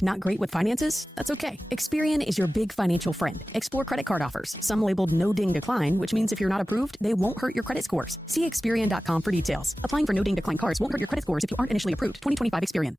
Not great with finances? That's okay. Experian is your big financial friend. Explore credit card offers, some labeled no ding decline, which means if you're not approved, they won't hurt your credit scores. See Experian.com for details. Applying for no ding decline cards won't hurt your credit scores if you aren't initially approved. 2025 Experian.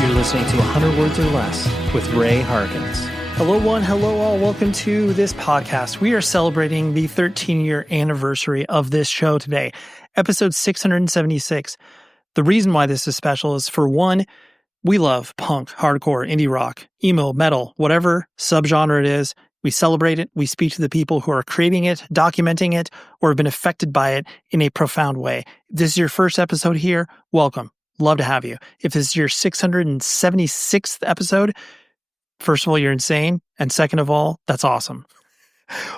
You're listening to 100 Words or Less with Ray Harkins. Hello one, hello all. Welcome to this podcast. We are celebrating the 13-year anniversary of this show today, episode 676. The reason why this is special is, for one, we love punk, hardcore, indie rock, emo, metal, whatever subgenre it is. We celebrate it. We speak to the people who are creating it, documenting it, or have been affected by it in a profound way. If this is your first episode here, welcome. Love to have you. If this is your 676th episode, first of all, you're insane. And second of all, that's awesome.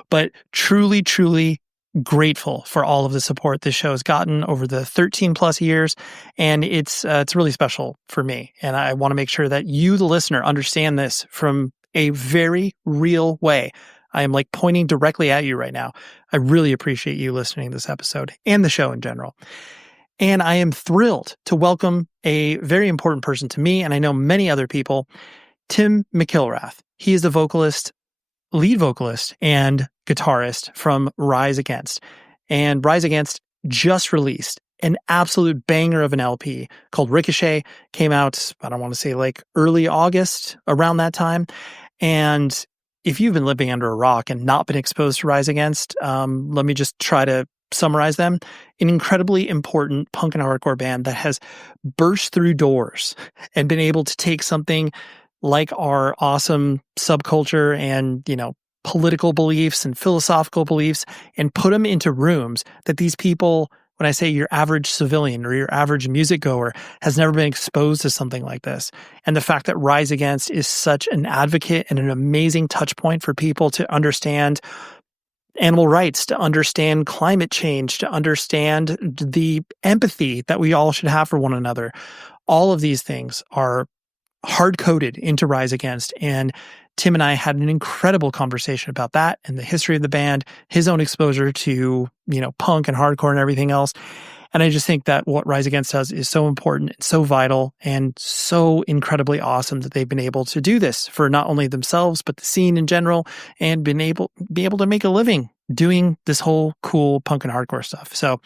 But truly, truly grateful for all of the support this show has gotten over the 13 plus years. And it's really special for me. And I want to make sure that you, the listener, understand this from a very real way. I am like pointing directly at you right now. I really appreciate you listening to this episode and the show in general. And I am thrilled to welcome a very important person to me, and I know many other people, Tim McIlrath. He is the lead vocalist and guitarist from Rise Against. And Rise Against just released an absolute banger of an LP called Ricochet. Came out, I don't want to say like early August, around that time. And if you've been living under a rock and not been exposed to Rise Against, let me just try to summarize them. An incredibly important punk and hardcore band that has burst through doors and been able to take something like our awesome subculture and, political beliefs and philosophical beliefs and put them into rooms that these people, when I say your average civilian or your average music goer, has never been exposed to something like this. And the fact that Rise Against is such an advocate and an amazing touch point for people to understand animal rights, to understand climate change, to understand the empathy that we all should have for one another. All of these things are hard-coded into Rise Against. And Tim and I had an incredible conversation about that and the history of the band, his own exposure to, punk and hardcore and everything else. And I just think that what Rise Against does is so important and so vital and so incredibly awesome that they've been able to do this for not only themselves, but the scene in general, and be able to make a living doing this whole cool punk and hardcore stuff. So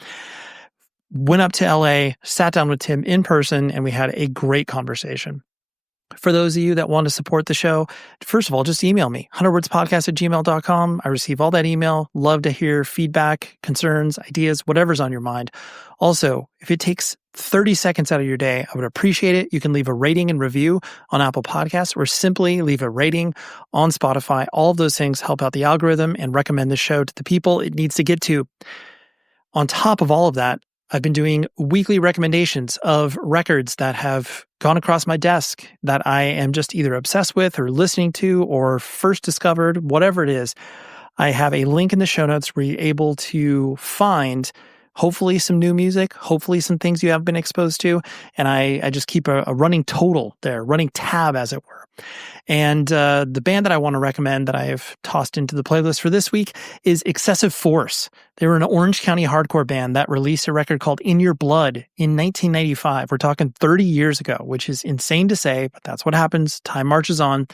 went up to LA, sat down with Tim in person, and we had a great conversation. For those of you that want to support the show, first of all, just email me, 100wordspodcast@gmail.com. I receive all that email. Love to hear feedback, concerns, ideas, whatever's on your mind. Also, if it takes 30 seconds out of your day, I would appreciate it. You can leave a rating and review on Apple Podcasts, or simply leave a rating on Spotify. All of those things help out the algorithm and recommend the show to the people it needs to get to. On top of all of that, I've been doing weekly recommendations of records that have gone across my desk that I am just either obsessed with or listening to or first discovered, whatever it is. I have a link in the show notes where you're able to find hopefully some new music, hopefully some things you haven't been exposed to. And I just keep a running total there, running tab as it were. And the band that I want to recommend that I have tossed into the playlist for this week is Excessive Force. They were an Orange County hardcore band that released a record called In Your Blood in 1995. We're talking 30 years ago, which is insane to say, but that's what happens. Time marches on.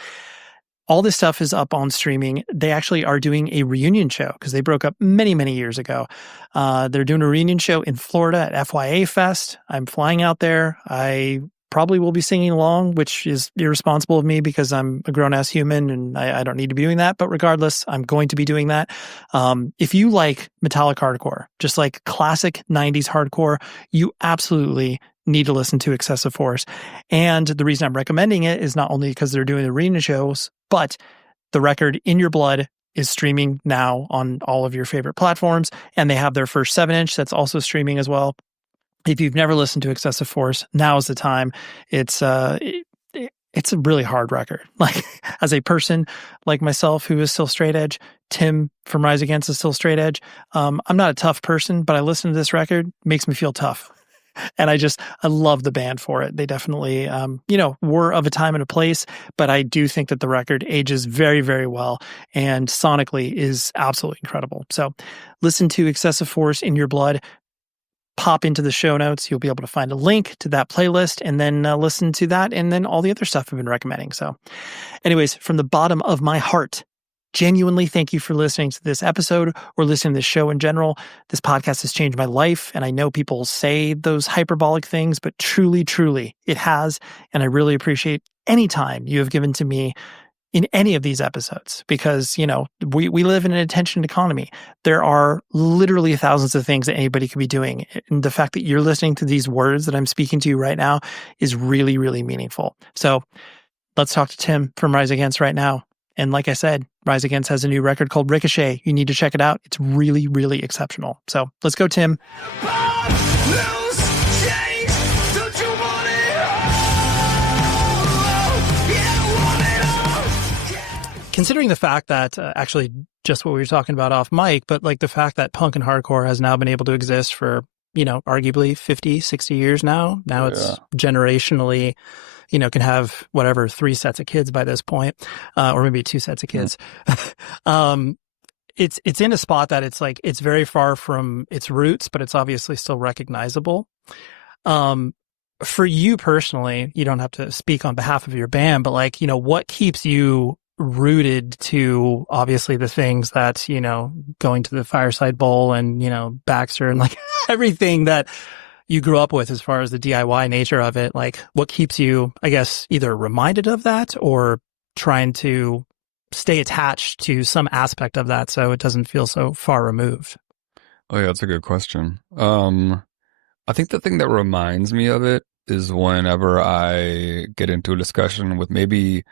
All this stuff is up on streaming. They actually are doing a reunion show because they broke up many, many years ago. They're doing a reunion show in Florida at FYA Fest. I'm flying out there. I probably will be singing along, which is irresponsible of me because I'm a grown-ass human and I don't need to be doing that. But regardless, I'm going to be doing that. If you like metallic hardcore, just like classic 90s hardcore, you absolutely need to listen to Excessive Force. And the reason I'm recommending it is not only because they're doing the arena shows, but the record In Your Blood is streaming now on all of your favorite platforms. And they have their first 7-inch that's also streaming as well. If you've never listened to Excessive Force, now is the time. It's it's a really hard record. Like, as a person like myself who is still straight edge, Tim from Rise Against is still straight edge. I'm not a tough person, but I listen to this record, it makes me feel tough. And I love the band for it. They definitely, were of a time and a place, but I do think that the record ages very, very well and sonically is absolutely incredible. So listen to Excessive Force in Your Blood. Pop into the show notes. You'll be able to find a link to that playlist and then listen to that and then all the other stuff I've been recommending. So anyways, from the bottom of my heart, genuinely thank you for listening to this episode or listening to this show in general. This podcast has changed my life, and I know people say those hyperbolic things, but truly, truly it has. And I really appreciate any time you have given to me in any of these episodes, because, we live in an attention economy. There are literally thousands of things that anybody could be doing. And the fact that you're listening to these words that I'm speaking to you right now is really, really meaningful. So let's talk to Tim from Rise Against right now. And like I said, Rise Against has a new record called Ricochet. You need to check it out. It's really, really exceptional. So let's go, Tim. Considering the fact that actually just what we were talking about off mic, but like the fact that punk and hardcore has now been able to exist for, arguably 50, 60 years now. Now it's generationally, can have whatever 3 sets of kids by this point, or maybe 2 sets of kids. It's in a spot that it's like, it's very far from its roots, but it's obviously still recognizable. For you personally, you don't have to speak on behalf of your band, but like, what keeps you rooted to obviously the things that, going to the Fireside Bowl and, Baxter and like everything that you grew up with as far as the DIY nature of it, like what keeps you, I guess, either reminded of that or trying to stay attached to some aspect of that so it doesn't feel so far removed? Oh yeah, that's a good question. I think the thing that reminds me of it is whenever I get into a discussion with maybe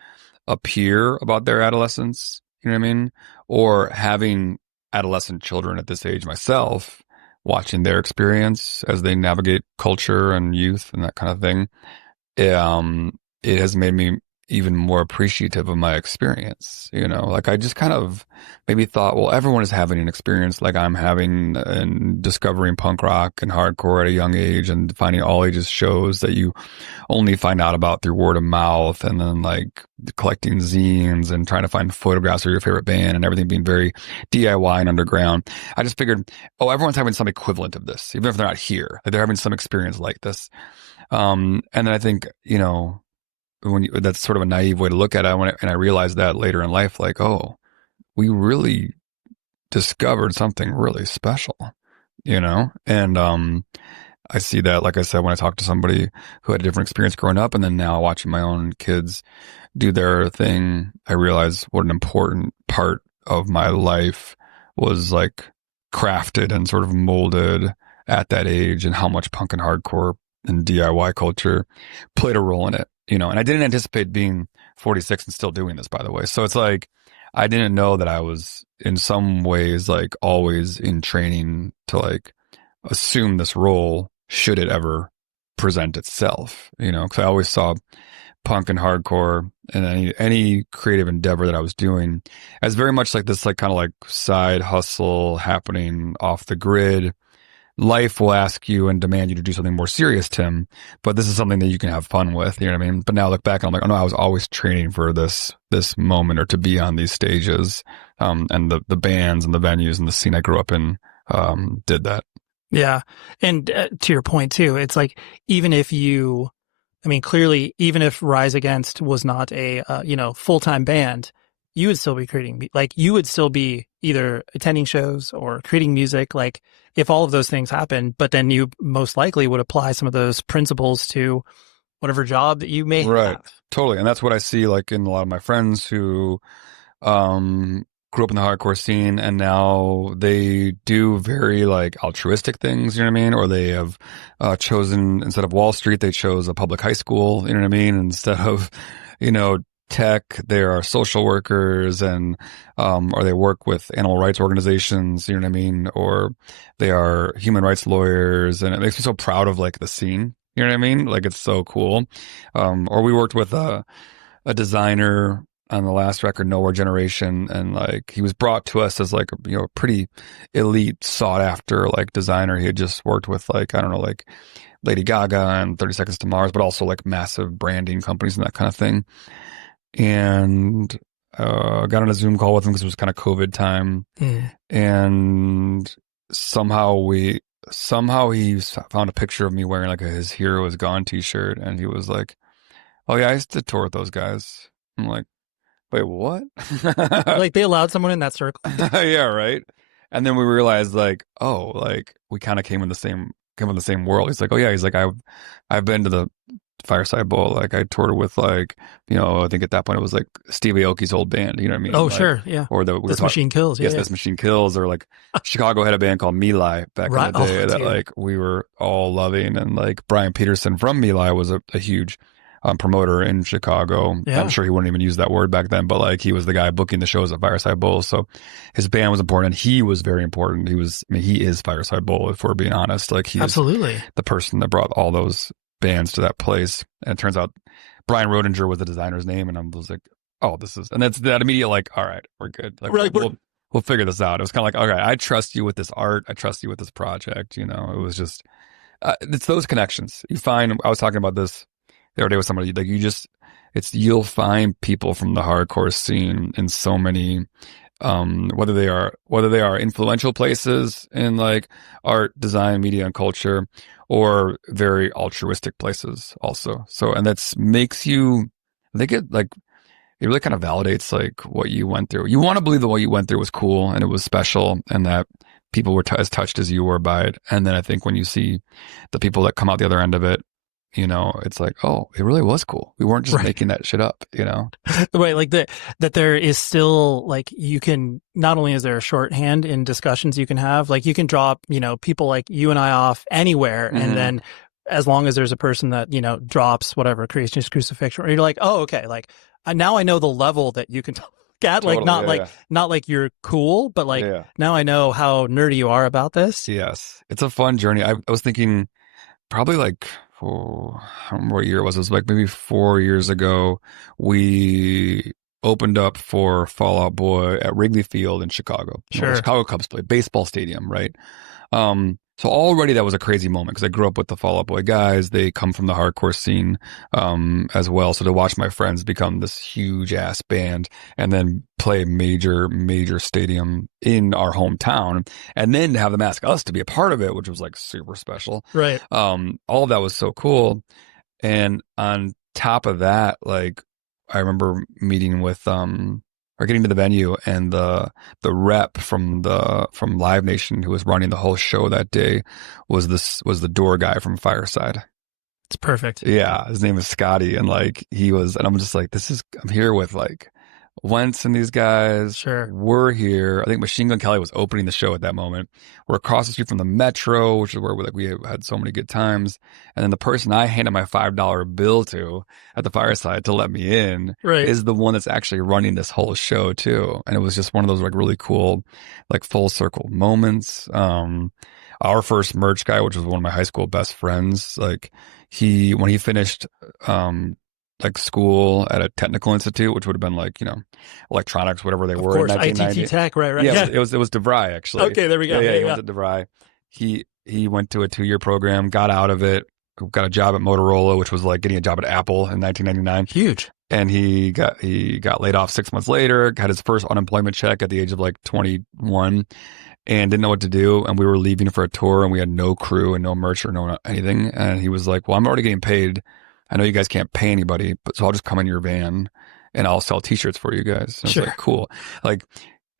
a peer about their adolescence, you know what I mean? Or having adolescent children at this age myself, watching their experience as they navigate culture and youth and that kind of thing. It has made me even more appreciative of my experience, like I just kind of maybe thought, well, everyone is having an experience like I'm having and discovering punk rock and hardcore at a young age and finding all ages shows that you only find out about through word of mouth, and then like collecting zines and trying to find photographs of your favorite band and everything being very DIY and underground. I just figured, oh, everyone's having some equivalent of this, even if they're not here, like they're having some experience like this. And then I think, that's sort of a naive way to look at it. And I realized that later in life, like, oh, we really discovered something really special, and I see that, like I said, when I talk to somebody who had a different experience growing up, and then now watching my own kids do their thing, I realize what an important part of my life was like crafted and sort of molded at that age, and how much punk and hardcore and DIY culture played a role in it. And I didn't anticipate being 46 and still doing this, by the way. So it's like, I didn't know that I was in some ways like always in training to like assume this role should it ever present itself, because I always saw punk and hardcore and any creative endeavor that I was doing as very much like this, like kind of like side hustle happening off the grid. Life will ask you and demand you to do something more serious, Tim, but this is something that you can have fun with, you know what I mean? But now I look back and I'm like, oh no, I was always training for this moment or to be on these stages. And the bands and the venues and the scene I grew up in did that. Yeah. And to your point too, it's like, clearly, even if Rise Against was not a, full-time band, you would still be creating, like you would still be either attending shows or creating music, like if all of those things happen, but then you most likely would apply some of those principles to whatever job that you may have. Totally. And that's what I see like in a lot of my friends who grew up in the hardcore scene and now they do very like altruistic things, you know what I mean? Or they have chosen, instead of Wall Street, they chose a public high school, you know what I mean? Instead of, tech, they are social workers and or they work with animal rights organizations, you know what I mean? Or they are human rights lawyers, and it makes me so proud of like the scene, You know what I mean? Like, it's so cool. Or we worked with a designer on the last record, Nowhere Generation, and like he was brought to us as like a pretty elite, sought after like designer. He had just worked with like, I don't know, like Lady Gaga and 30 Seconds to Mars, but also like massive branding companies and that kind of thing. And got on a Zoom call with him because it was kind of COVID time, and somehow he found a picture of me wearing like his Hero Is Gone t-shirt, and he was like, "Oh yeah, I used to tour with those guys." I'm like, "Wait, what?" Like they allowed someone in that circle. Yeah, right. And then we realized like, oh, like we kind of came from the same world. He's like, "Oh yeah," he's like, I've been to the Fireside Bowl. Like I toured with like, I think at that point it was like Steve Aoki's old band. You know what I mean? Oh, like, sure, yeah. Or This Machine Kills. Yes, Yeah. This Machine Kills. Or like Chicago had a band called Meli back in the day that like we were all loving, and like Brian Peterson from Meli was a huge promoter in Chicago. Yeah. I'm sure he wouldn't even use that word back then, but like he was the guy booking the shows at Fireside Bowl. So his band was important, and he was very important. He is Fireside Bowl, if we're being honest. Like he's absolutely the person that brought all those bands to that place. And it turns out Brian Rodinger was the designer's name, and I was like, oh, and that's that immediate like, all right, we're good. Like we'll figure this out. It was kind of like, okay, I trust you with this art. I trust you with this project. It was just, it's those connections you find. I was talking about this the other day with somebody. Like you'll find people from the hardcore scene in so many, whether they are influential places in like art, design, media, and culture, or very altruistic places also. So, and that's makes you, I think it really kind of validates like what you went through. You want to believe that what you went through was cool and it was special, and that people were as touched as you were by it. And then I think when you see the people that come out the other end of it, it's like, oh, it really was cool. We weren't just making that shit up, Right. Like that there is still like, you can, not only is there a shorthand in discussions you can have, like you can drop, people like you and I off anywhere. And then as long as there's a person that, drops whatever, Creationist Crucifixion, or you're like, oh, okay. Like now I know the level that you can get, like, totally, not like you're cool, but like now I know how nerdy you are about this. Yes. It's a fun journey. I was thinking probably like, I don't remember what year it was. It was like maybe 4 years ago. We opened up for Fall Out Boy at Wrigley Field in Chicago. Sure. Chicago Cubs play, baseball stadium, right? So already that was a crazy moment because I grew up with the Fall Out Boy guys. They come from the hardcore scene as well. So to watch my friends become this huge ass band and then play major stadium in our hometown, and then to have them ask us to be a part of it, which was like super special. Right. All of that was so cool. And on top of that, like I remember meeting with or getting to the venue, and the rep from Live Nation who was running the whole show that day was the door guy from Fireside. It's perfect. Yeah, his name is Scotty, and like and I'm just like, I'm here with like Wentz and these guys. Sure. We're here. I think Machine Gun Kelly was opening the show at that moment. We're across the street from the Metro, which is where we had so many good times. And then the person I handed my $5 bill to at the Fireside to let me in is the one that's actually running this whole show too. And it was just one of those like really cool, like full circle moments. Our first merch guy, which was one of my high school best friends, like when he finished, like school at a technical institute, which would have been like, electronics, whatever they were. Of course, in 1990. ITT Tech, right? Yeah, it was DeVry actually. Okay, there we go. Yeah, he went to DeVry. He went to a 2-year program, got out of it, got a job at Motorola, which was like getting a job at Apple in 1999. Huge. And he got laid off 6 months later, got his first unemployment check at the age of like 21, and didn't know what to do. And we were leaving for a tour, and we had no crew and no merch or no anything. And he was like, well, I'm already getting paid. I know you guys can't pay anybody, so I'll just come in your van and I'll sell t-shirts for you guys. And I was like, cool. Like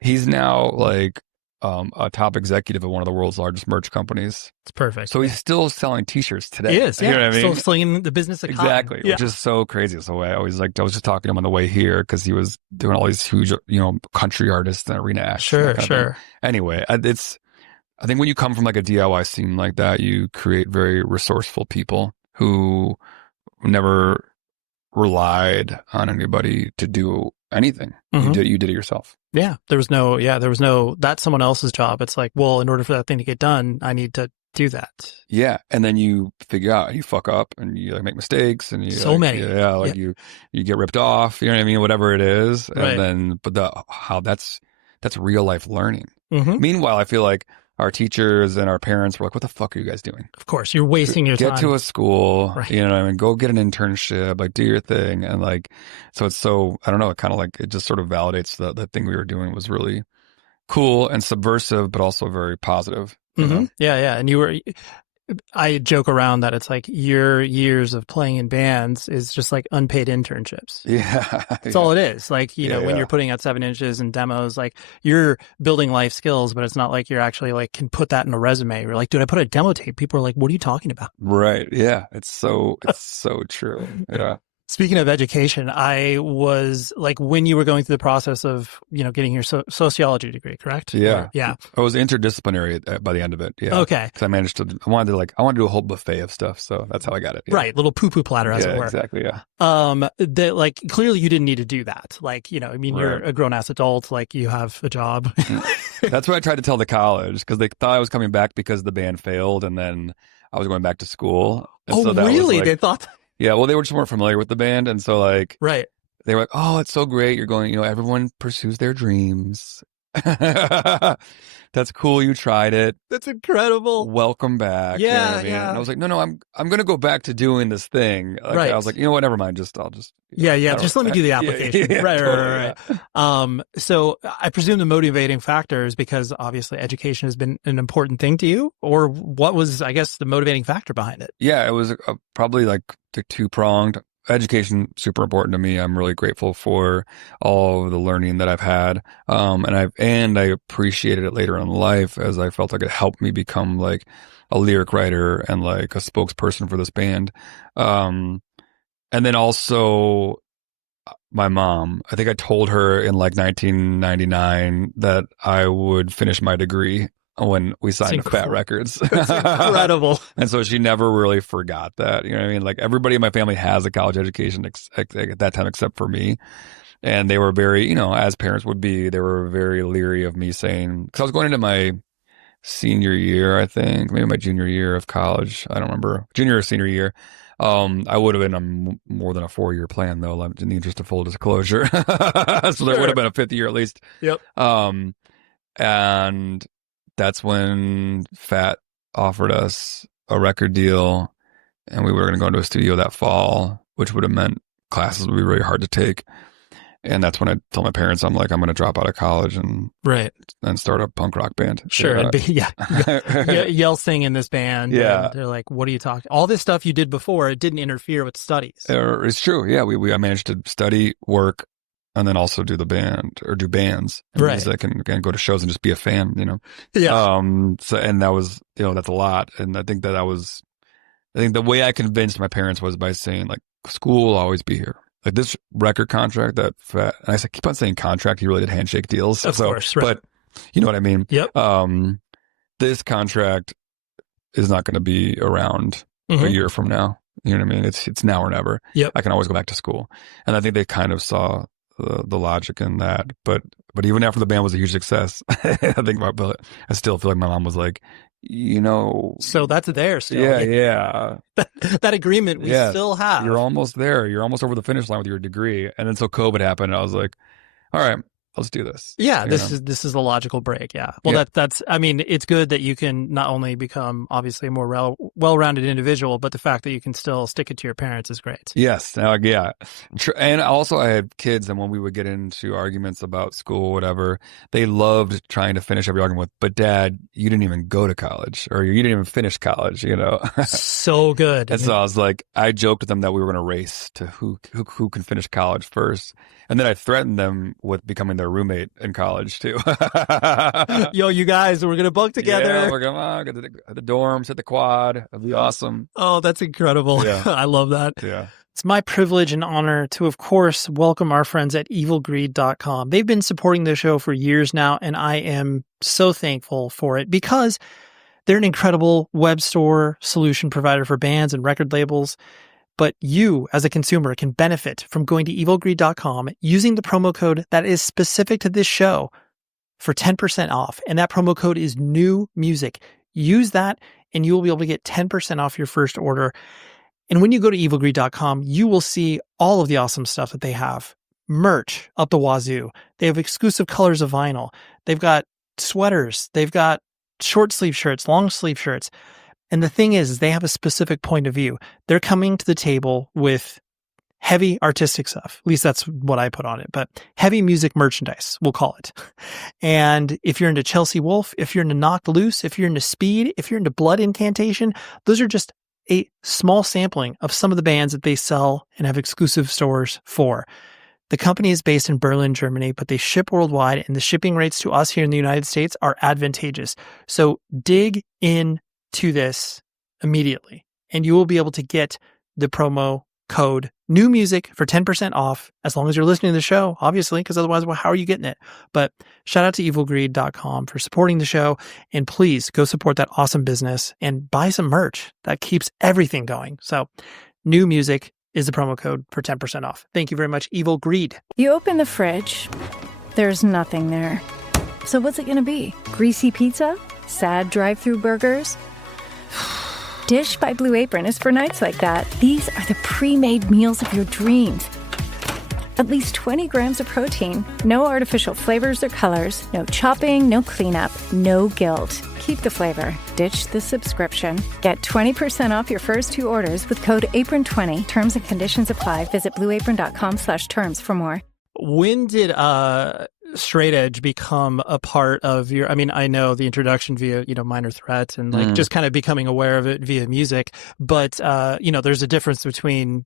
he's now like a top executive of one of the world's largest merch companies. It's perfect. So he's still selling t-shirts today. He is, yeah. You know what I mean? Still slinging the business of exactly, yeah. Which is so crazy. So I was just talking to him on the way here because he was doing all these huge, country artists and arena acts. Sure. Anyway, I think when you come from like a DIY scene like that, you create very resourceful people who never relied on anybody to do anything. You did it yourself. Yeah. There was no, that's someone else's job. It's like, well, in order for that thing to get done, I need to do that. Yeah. And then you figure out, you fuck up and you like make mistakes and you So like, many. yeah, like you get ripped off, you know what I mean? Whatever it is. Right. And then, but how that's real life learning. Mm-hmm. Meanwhile, I feel like our teachers and our parents were like, what the fuck are you guys doing? Of course, you're wasting your time. Get to a school, Right. you know what I mean? Go get an internship, like do your thing. And like, so it's so, I don't know, it kind of like, it just sort of validates the thing we were doing was really cool and subversive, but also very positive. You Mm-hmm. know? Yeah. And I joke around that it's like your years of playing in bands is just like unpaid internships. Yeah. That's all it is. Like, when you're putting out 7 inches and demos, like you're building life skills, but it's not like you're actually like can put that in a resume. You're like, dude, I put a demo tape. People are like, what are you talking about? Right. Yeah. It's so true. Yeah. Speaking of education, I was like, when you were going through the process of, getting your sociology degree, correct? Yeah. Yeah. I was interdisciplinary by the end of it. Yeah. Okay. Because I wanted to do a whole buffet of stuff. So that's how I got it. Yeah. Right. Little poo-poo platter, as it were. Exactly. Yeah. That like, clearly you didn't need to do that. Like, I mean, Right. you're a grown ass adult, like you have a job. That's what I tried to tell the college because they thought I was coming back because the band failed and then I was going back to school. And Oh, so that really? was like, They thought. yeah. Well, they were just more familiar with the band. And so like, Right. they were like, oh, it's so great. You're going, everyone pursues their dreams. That's cool. You tried it. That's incredible. Welcome back. You know what I mean? Yeah. And I was like, no, I'm going to go back to doing this thing. Like, Right. I was like, never mind. I'll just. Just let me do the application. Yeah, Right, totally, right. So I presume the motivating factor is because obviously education has been an important thing to you, or what was, I guess, the motivating factor behind it? Yeah, it was probably like the two-pronged. Education, super important to me. I'm really grateful for all of the learning that I've had. And I appreciated it later in life as I felt like it helped me become like a lyric writer and like a spokesperson for this band. And then also my mom, I think I told her in like 1999 that I would finish my degree when we signed to Fat Records. That's incredible. And so she never really forgot that. You know what I mean? Like everybody in my family has a college education at that time except for me. And they were very, as parents would be, they were very leery of me saying, because I was going into my senior year, I think, maybe my junior year of college. I don't remember. Junior or senior year. I would have been on more than a 4-year plan, though, in the interest of full disclosure. So there would have been a 5th year at least. Yep. And that's when Fat offered us a record deal, and we were going to go into a studio that fall, which would have meant classes would be really hard to take. And that's when I told my parents, I'm like, I'm going to drop out of college and start a punk rock band. Sure. Yell sing in this band. Yeah. And they're like, what are you talking? All this stuff you did before, it didn't interfere with studies. It's true. Yeah. I managed to study, work, and then also do the band or do bands and music and go to shows and just be a fan, Yeah. So, and that was, that's a lot. And I think the way I convinced my parents was by saying like, school will always be here. Like this record contract that Fat, and I keep on saying contract, he really did handshake deals. Of course, right. But you know what I mean? Yep. This contract is not going to be around a year from now. You know what I mean? It's now or never. Yep. I can always go back to school. And I think they kind of saw the logic in that. But even after the band was a huge success, I still feel like my mom was like, So that's there still. Yeah. That agreement we still have. You're almost there. You're almost over the finish line with your degree. And then so COVID happened, and I was like, all right, let's do this. Yeah, this is a logical break. Yeah. Well, that's. I mean, it's good that you can not only become obviously a more well-rounded individual, but the fact that you can still stick it to your parents is great. Yes. Yeah. And also, I had kids, and when we would get into arguments about school, whatever, they loved trying to finish every argument with, "But Dad, you didn't even go to college, or you didn't even finish college." So good. And so I was like, I joked with them that we were going to race to who can finish college first. And then I threatened them with becoming their roommate in college too. Yo, you guys, we're gonna bunk together. Yeah, we're gonna go to the dorms, hit the quad. It'll be awesome. Oh, that's incredible. Yeah. I love that. Yeah. It's my privilege and honor to, of course, welcome our friends at evilgreed.com. They've been supporting the show for years now, and I am so thankful for it because they're an incredible web store solution provider for bands and record labels. But you, as a consumer, can benefit from going to evilgreed.com using the promo code that is specific to this show for 10% off. And that promo code is new music. Use that and you will be able to get 10% off your first order. And when you go to evilgreed.com, you will see all of the awesome stuff that they have. Merch up the wazoo. They have exclusive colors of vinyl. They've got sweaters. They've got short sleeve shirts, long sleeve shirts. And the thing is they have a specific point of view. They're coming to the table with heavy artistic stuff. At least that's what I put on it, but heavy music merchandise, we'll call it. And if you're into Chelsea Wolfe, if you're into Knocked Loose, if you're into Speed, if you're into Blood Incantation, those are just a small sampling of some of the bands that they sell and have exclusive stores for. The company is based in Berlin, Germany, but they ship worldwide, and the shipping rates to us here in the United States are advantageous. So dig into this immediately, and you will be able to get the promo code New Music for 10% off, as long as you're listening to the show, obviously, because otherwise, well, how are you getting it? But shout out to evilgreed.com for supporting the show. And please go support that awesome business and buy some merch. That keeps everything going. So New Music is the promo code for 10% off. Thank you very much, Evil Greed. You open the fridge, there's nothing there. So what's it going to be? Greasy pizza? Sad drive-through burgers? Dish by Blue Apron is for nights like that. These are the pre-made meals of your dreams. At least 20 grams of protein, no artificial flavors or colors, no chopping, no cleanup, no guilt. Keep the flavor. Ditch the subscription. Get 20% off your first 2 orders with code APRON20. Terms and conditions apply. Visit blueapron.com/terms for more. When did straight edge become a part of your, I mean, I know the introduction via, Minor Threat and like just kind of becoming aware of it via music, but, there's a difference between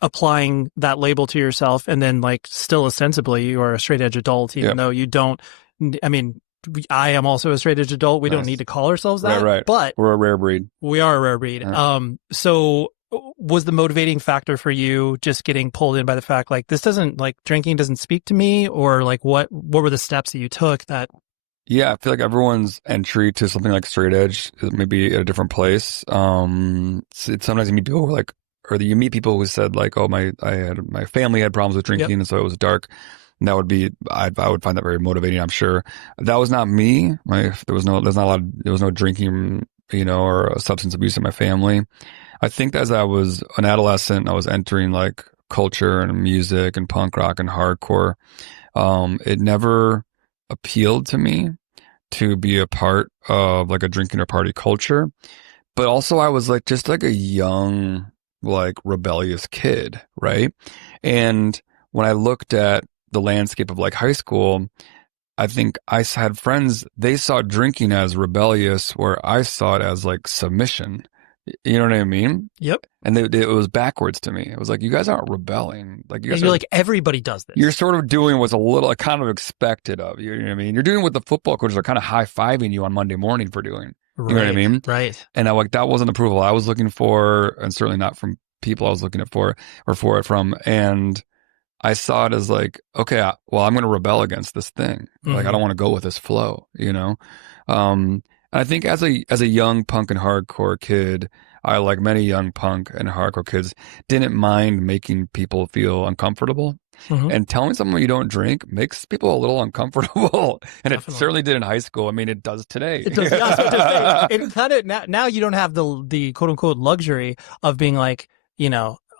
applying that label to yourself and then like still ostensibly you are a straight edge adult, even though you don't, I mean, I am also a straight edge adult. We don't need to call ourselves that, right. But we're a rare breed. We are a rare breed. So was the motivating factor for you just getting pulled in by the fact like this doesn't like drinking doesn't speak to me, or like what were the steps that you took that? Yeah, I feel like everyone's entry to something like straight edge is maybe at a different place. Sometimes you meet people or you meet people who said like, oh, my family had problems with drinking, and so it was dark. And that would be, I would find that very motivating. I'm sure that was not me. There was no drinking, or substance abuse in my family. I think as I was an adolescent, I was entering like culture and music and punk rock and hardcore. It never appealed to me to be a part of like a drinking or party culture. But also I was like just like a young, like rebellious kid, right? And when I looked at the landscape of like high school, I think I had friends, they saw drinking as rebellious where I saw it as like submission. You know what I mean? Yep. And it was backwards to me. It was like, you guys aren't rebelling. Like you're like, everybody does this. You're sort of doing what's a little kind of expected of you. You know what I mean? You're doing what the football coaches are kind of high-fiving you on Monday morning for doing. You know what I mean? Right. And that wasn't approval I was looking for, and certainly not from people I was looking for it from. And I saw it as like, okay, well, I'm going to rebel against this thing. Like, I don't want to go with this flow, And I think as a young punk and hardcore kid, I, like many young punk and hardcore kids, didn't mind making people feel uncomfortable. And telling someone you don't drink makes people a little uncomfortable. And Definitely. It certainly did in high school. I mean, it does today. It does. Yeah, it kind of now you don't have the quote unquote luxury of being like,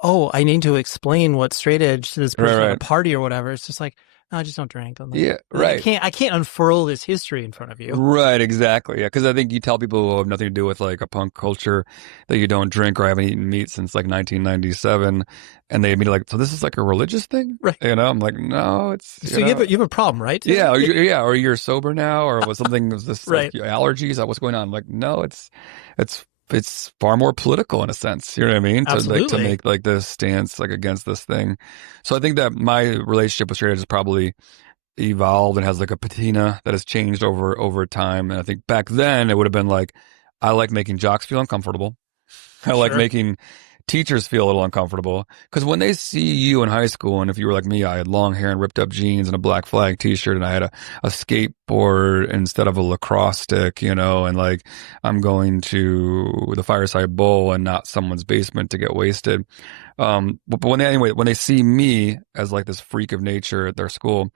oh, I need to explain what straight edge to this person at a party or whatever. It's just like, no, I just don't drink. I can't unfurl this history in front of you. Right, exactly. Yeah, because I think you tell people who have nothing to do with like a punk culture that you don't drink or haven't eaten meat since like 1997, and they immediately like, so this is like a religious thing, right? I'm like, no, it's so you have a problem, right? Yeah, or you're sober now, or was something was this right? Like, allergies? What's going on? I'm like, no, it's far more political in a sense. You know what I mean? Absolutely. To make like this stance like against this thing. So I think that my relationship with straight edge has probably evolved and has like a patina that has changed over time. And I think back then it would have been like, I like making jocks feel uncomfortable. I like making teachers feel a little uncomfortable, because when they see you in high school, and if you were like me, I had long hair and ripped up jeans and a Black Flag t-shirt, and I had a skateboard instead of a lacrosse stick, and like I'm going to the Fireside Bowl and not someone's basement to get wasted. But when they see me as like this freak of nature at their school,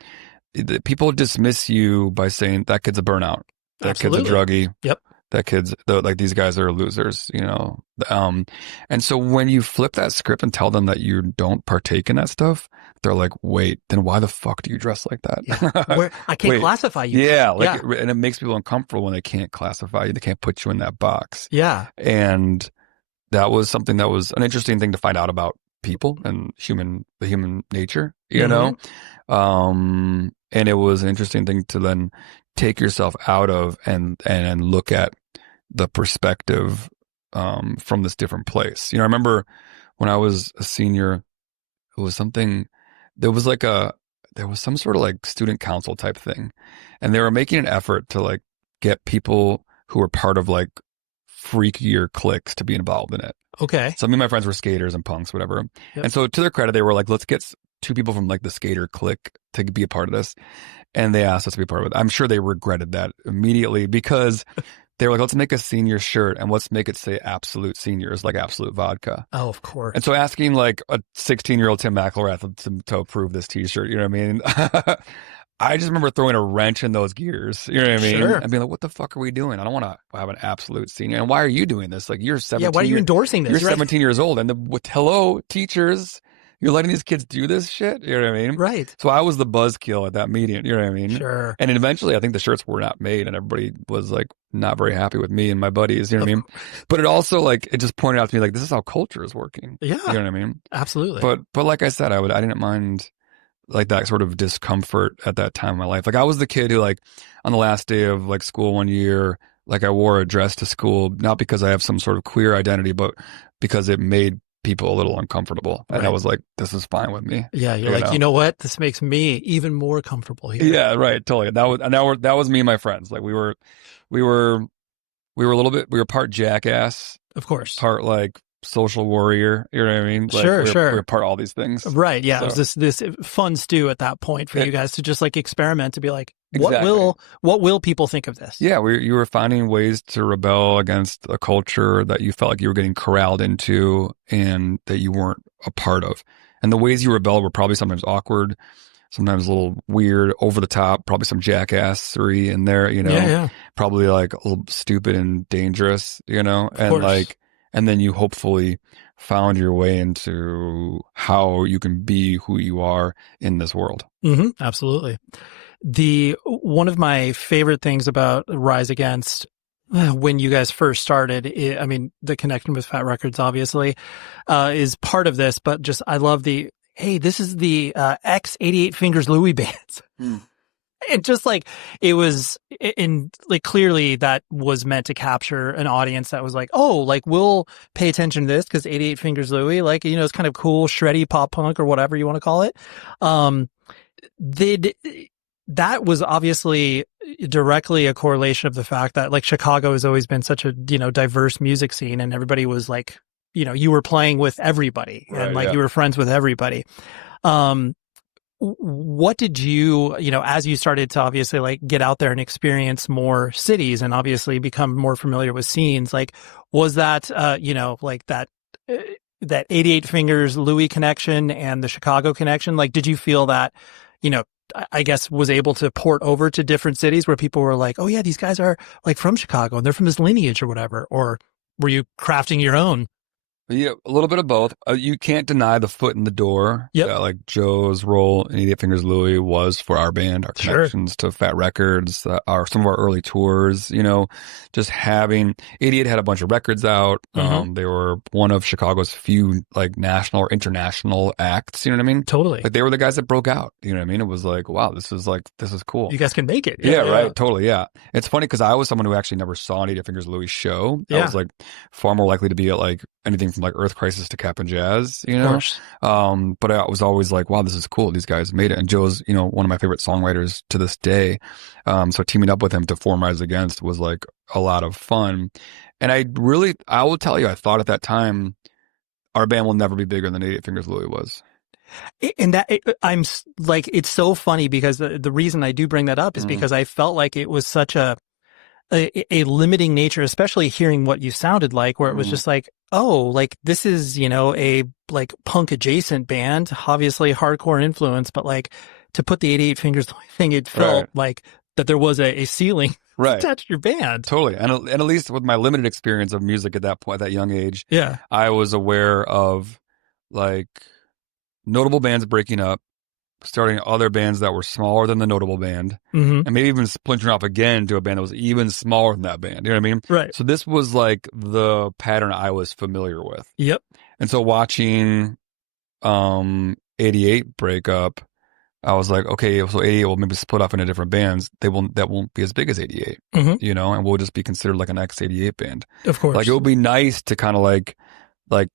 people dismiss you by saying that kid's a burnout, that Absolutely. Kid's a druggie. Yep. like these guys are losers, you know? And so when you flip that script and tell them that you don't partake in that stuff, they're like, wait, then why the fuck do you dress like that? Yeah. Where I can't Wait, classify you. yeah, Yeah. and it makes people uncomfortable when they can't classify you. They can't put you in that box. Yeah. And that was something that was an interesting thing to find out about people and the human nature, you know? And it was an interesting thing to then take yourself out of and look at the perspective from this different place. You know, I remember when I was a senior, it was something, there was some sort of like student council type thing. And they were making an effort to like get people who were part of like freakier cliques to be involved in it. Okay. So me and my friends were skaters and punks, whatever. Yep. And so to their credit, they were like, let's get 2 people from like the skater clique to be a part of this. And they asked us to be a part of it. I'm sure they regretted that immediately because they were like, let's make a senior shirt and let's make it say Absolute Seniors, like Absolute Vodka. Oh, of course. And so asking like a 16-year-old Tim McIlrath to approve this t-shirt, you know what I mean? I just remember throwing a wrench in those gears, you know what I mean? Sure. And being like, what the fuck are we doing? I don't want to have an absolute senior. And why are you doing this? Like, you're 17. Yeah, why are you endorsing this? You're 17 years old. And hello, teachers, you're letting these kids do this shit? You know what I mean? Right. So I was the buzzkill at that meeting, you know what I mean? Sure. And eventually, I think the shirts were not made and everybody was like not very happy with me and my buddies, you know what I mean? But it also like, it just pointed out to me like, this is how culture is working. Yeah. You know what I mean? Absolutely. But like I said, I didn't mind like that sort of discomfort at that time in my life. Like I was the kid who like on the last day of like school one year, like I wore a dress to school, not because I have some sort of queer identity, but because it made people a little uncomfortable. And I was like, this is fine with me. Yeah. You're like, you know what? This makes me even more comfortable here. Yeah, right. Totally. That was me and my friends. Like we were part jackass, of course, part like social warrior, you know what I mean? Like, sure. We were part of all these things. Right. Yeah. So, it was this fun stew at that point for you guys to just like experiment, to be like, exactly. what will people think of this? Yeah. You were finding ways to rebel against a culture that you felt like you were getting corralled into and that you weren't a part of. And the ways you rebelled were probably sometimes awkward, sometimes a little weird, over the top, probably some jackassery in there, you know, probably like a little stupid and dangerous, you know, and then you hopefully found your way into how you can be who you are in this world. Mm-hmm, absolutely. One of my favorite things about Rise Against, when you guys first started, I mean, the connection with Fat Records obviously is part of this, but just I love hey, this is the X 88 Fingers Louie bands. And just like it was like clearly that was meant to capture an audience that was like, oh, like we'll pay attention to this because 88 Fingers Louie, like, you know, it's kind of cool, shreddy pop punk or whatever you want to call it. That was obviously directly a correlation of the fact that like Chicago has always been such a, you know, diverse music scene, and everybody was like, you know, you were playing with everybody and like you were friends with everybody. What did you know, as you started to obviously like get out there and experience more cities and obviously become more familiar with scenes, like was that, you know, like that 88 Fingers Louie connection and the Chicago connection, like, did you feel that, you know, I guess was able to port over to different cities where people were like, oh yeah, these guys are like from Chicago and they're from this lineage or whatever? Or were you crafting your own? Yeah, a little bit of both. You can't deny the foot in the door. Yep. Like Joe's role in 88 Fingers Louie was for our band, our connections to Fat Records, some of our early tours, you know, just having 88 had a bunch of records out. They were one of Chicago's few like national or international acts, you know what I mean? Totally. Like they were the guys that broke out, you know what I mean? It was like, wow, this is cool. You guys can make it. Yeah, right. Totally. Yeah. It's funny because I was someone who actually never saw an 88 Fingers Louie show. I was like far more likely to be at like anything from like Earth Crisis to Cap and Jazz, you know? But I was always like, wow, this is cool. These guys made it. And Joe's, you know, one of my favorite songwriters to this day. So teaming up with him to form Rise Against was like a lot of fun. And I will tell you, I thought at that time, our band will never be bigger than 88 Fingers Louie was. And I'm like, it's so funny because the reason I do bring that up is because I felt like it was such a limiting nature, especially hearing what you sounded like, where it was just like, oh, like this is, you know, a like punk adjacent band, obviously hardcore influence, but like to put the 88 Fingers thing, it felt like that there was a ceiling Right. attached to your band. Totally. And at least with my limited experience of music at that point, at that young age, Yeah. I was aware of like notable bands breaking up, starting other bands that were smaller than the notable band, Mm-hmm. and maybe even splintering off again to a band that was even smaller than that band. You know what I mean? Right. So this was like the pattern I was familiar with. Yep. And so watching 88 break up, I was like, okay, so 88 will maybe split off into different bands. That won't be as big as 88, Mm-hmm. you know, and we'll just be considered like an X88 band. Of course. Like it would be nice to kind of like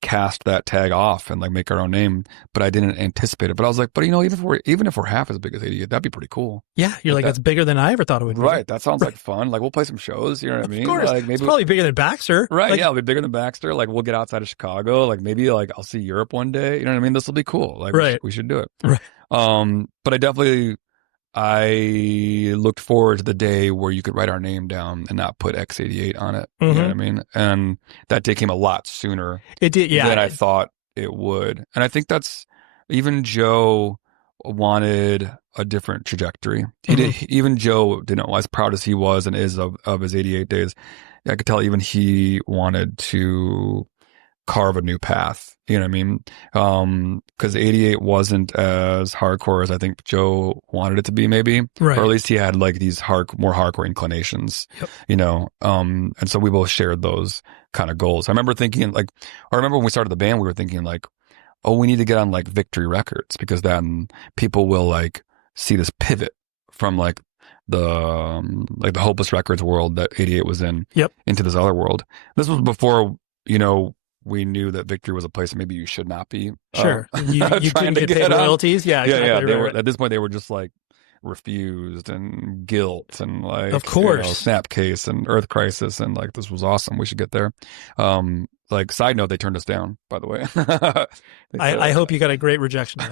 cast that tag off and like make our own name, but I didn't anticipate it. But I was like, but you know, even if we're half as big as 88, that'd be pretty cool. Yeah, you're like, that's bigger than I ever thought it would be. Right. That sounds like fun. Like we'll play some shows. You know what I mean? Of course. Like maybe it's probably bigger than Baxter. Right. Like, Yeah, it'll be bigger than Baxter. Like we'll get outside of Chicago. Like maybe like I'll see Europe one day. You know what I mean? This will be cool. Like right. we should do it. Right. But I looked forward to the day where you could write our name down and not put X88 on it. Mm-hmm. You know what I mean? And that day came a lot sooner it did, yeah, than I thought it would. And I think that's even Joe wanted a different trajectory. Even Joe didn't, as proud as he was and is of his 88 days, I could tell even he wanted to carve a new path. You know what I mean? Because 88 wasn't as hardcore as I think Joe wanted it to be, maybe. Right. Or at least he had like these more hardcore inclinations, you know? And so we both shared those kind of goals. I remember when we started the band, we were thinking like, oh, we need to get on like Victory Records because then people will like see this pivot from like the Hopeless Records world that 88 was in into this other world. This was before, you know, we knew that Victory was a place that maybe you should not be. Sure. You couldn't get paid royalties. Yeah, exactly. Yeah. They were, at this point, they were just like Refused and Guilt and like, of course, Snapcase and Earth Crisis. And like, this was awesome. We should get there. Like, side note, they turned us down, by the way. I hope you got a great rejection.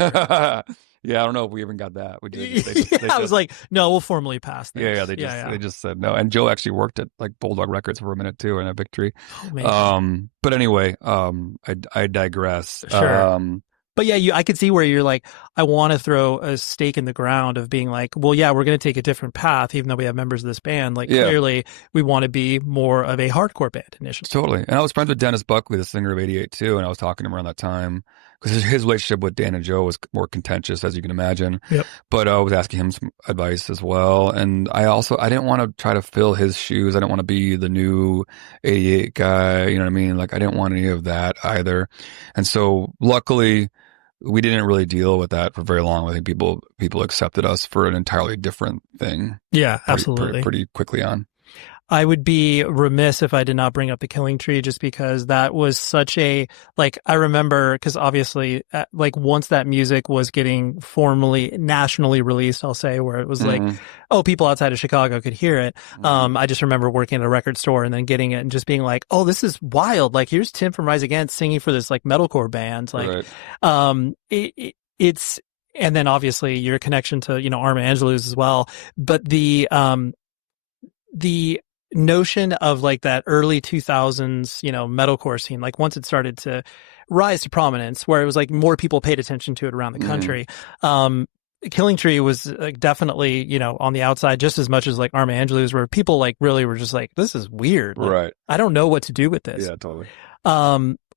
Yeah, I don't know if we even got that. We did. I was like, no, we'll formally pass this. Yeah, they just said no. And Joe actually worked at like Bulldog Records for a minute too, and at Victory. But anyway, I digress. Sure. But yeah, I could see where you're like, I want to throw a stake in the ground of being like, well, yeah, we're going to take a different path, even though we have members of this band. Like, clearly, we want to be more of a hardcore band initially. Totally. And I was friends with Dennis Buckley, the singer of 88 too, and I was talking to him around that time because his relationship with Dan and Joe was more contentious, as you can imagine. Yep. But I was asking him some advice as well. And I didn't want to try to fill his shoes. I didn't want to be the new 88 guy. You know what I mean? Like, I didn't want any of that either. And so luckily, we didn't really deal with that for very long. I think people accepted us for an entirely different thing. Yeah, absolutely. Pretty quickly on. I would be remiss if I did not bring up the Killing Tree, just because that was such a, like, I remember, because obviously, like, once that music was getting formally nationally released, I'll say, where it was like, oh, people outside of Chicago could hear it. I just remember working at a record store and then getting it and just being like, oh, this is wild. Like, here's Tim from Rise Against singing for this like metalcore band. Like, it's, and then obviously your connection to, you know, Arma Angelus as well. But the notion of like that early 2000s, you know, metalcore scene, like once it started to rise to prominence, where it was like more people paid attention to it around the country. Killing Tree was definitely, you know, on the outside just as much as like Arma Angelus, where people like really were just like, this is weird. Like, right. I don't know what to do with this. Yeah, totally.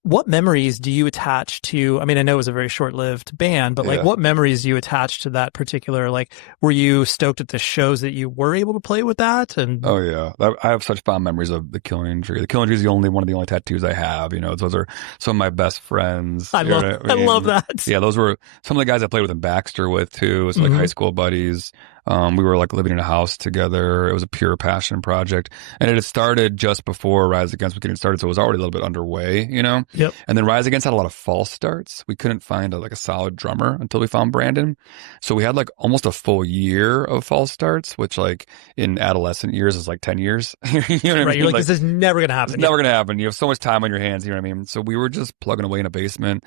What memories do you attach to, I mean, I know it was a very short-lived band, but like what memories do you attach to that particular, like, were you stoked at the shows that you were able to play with that? And oh yeah, I have such fond memories of the Killing Tree. The Killing Tree is one of the only tattoos I have. You know, those are some of my best friends. I love that. Yeah, those were some of the guys I played with in Baxter with too. It's like high school buddies. We were like living in a house together. It was a pure passion project. And it had started just before Rise Against was getting started. So it was already a little bit underway, you know? Yep. And then Rise Against had a lot of false starts. We couldn't find a solid drummer until we found Brandon. So we had like almost a full year of false starts, which like in adolescent years is like 10 years. You know what I mean? You're like, this is never going to happen. It's never going to happen. You have so much time on your hands, you know what I mean? So we were just plugging away in a basement.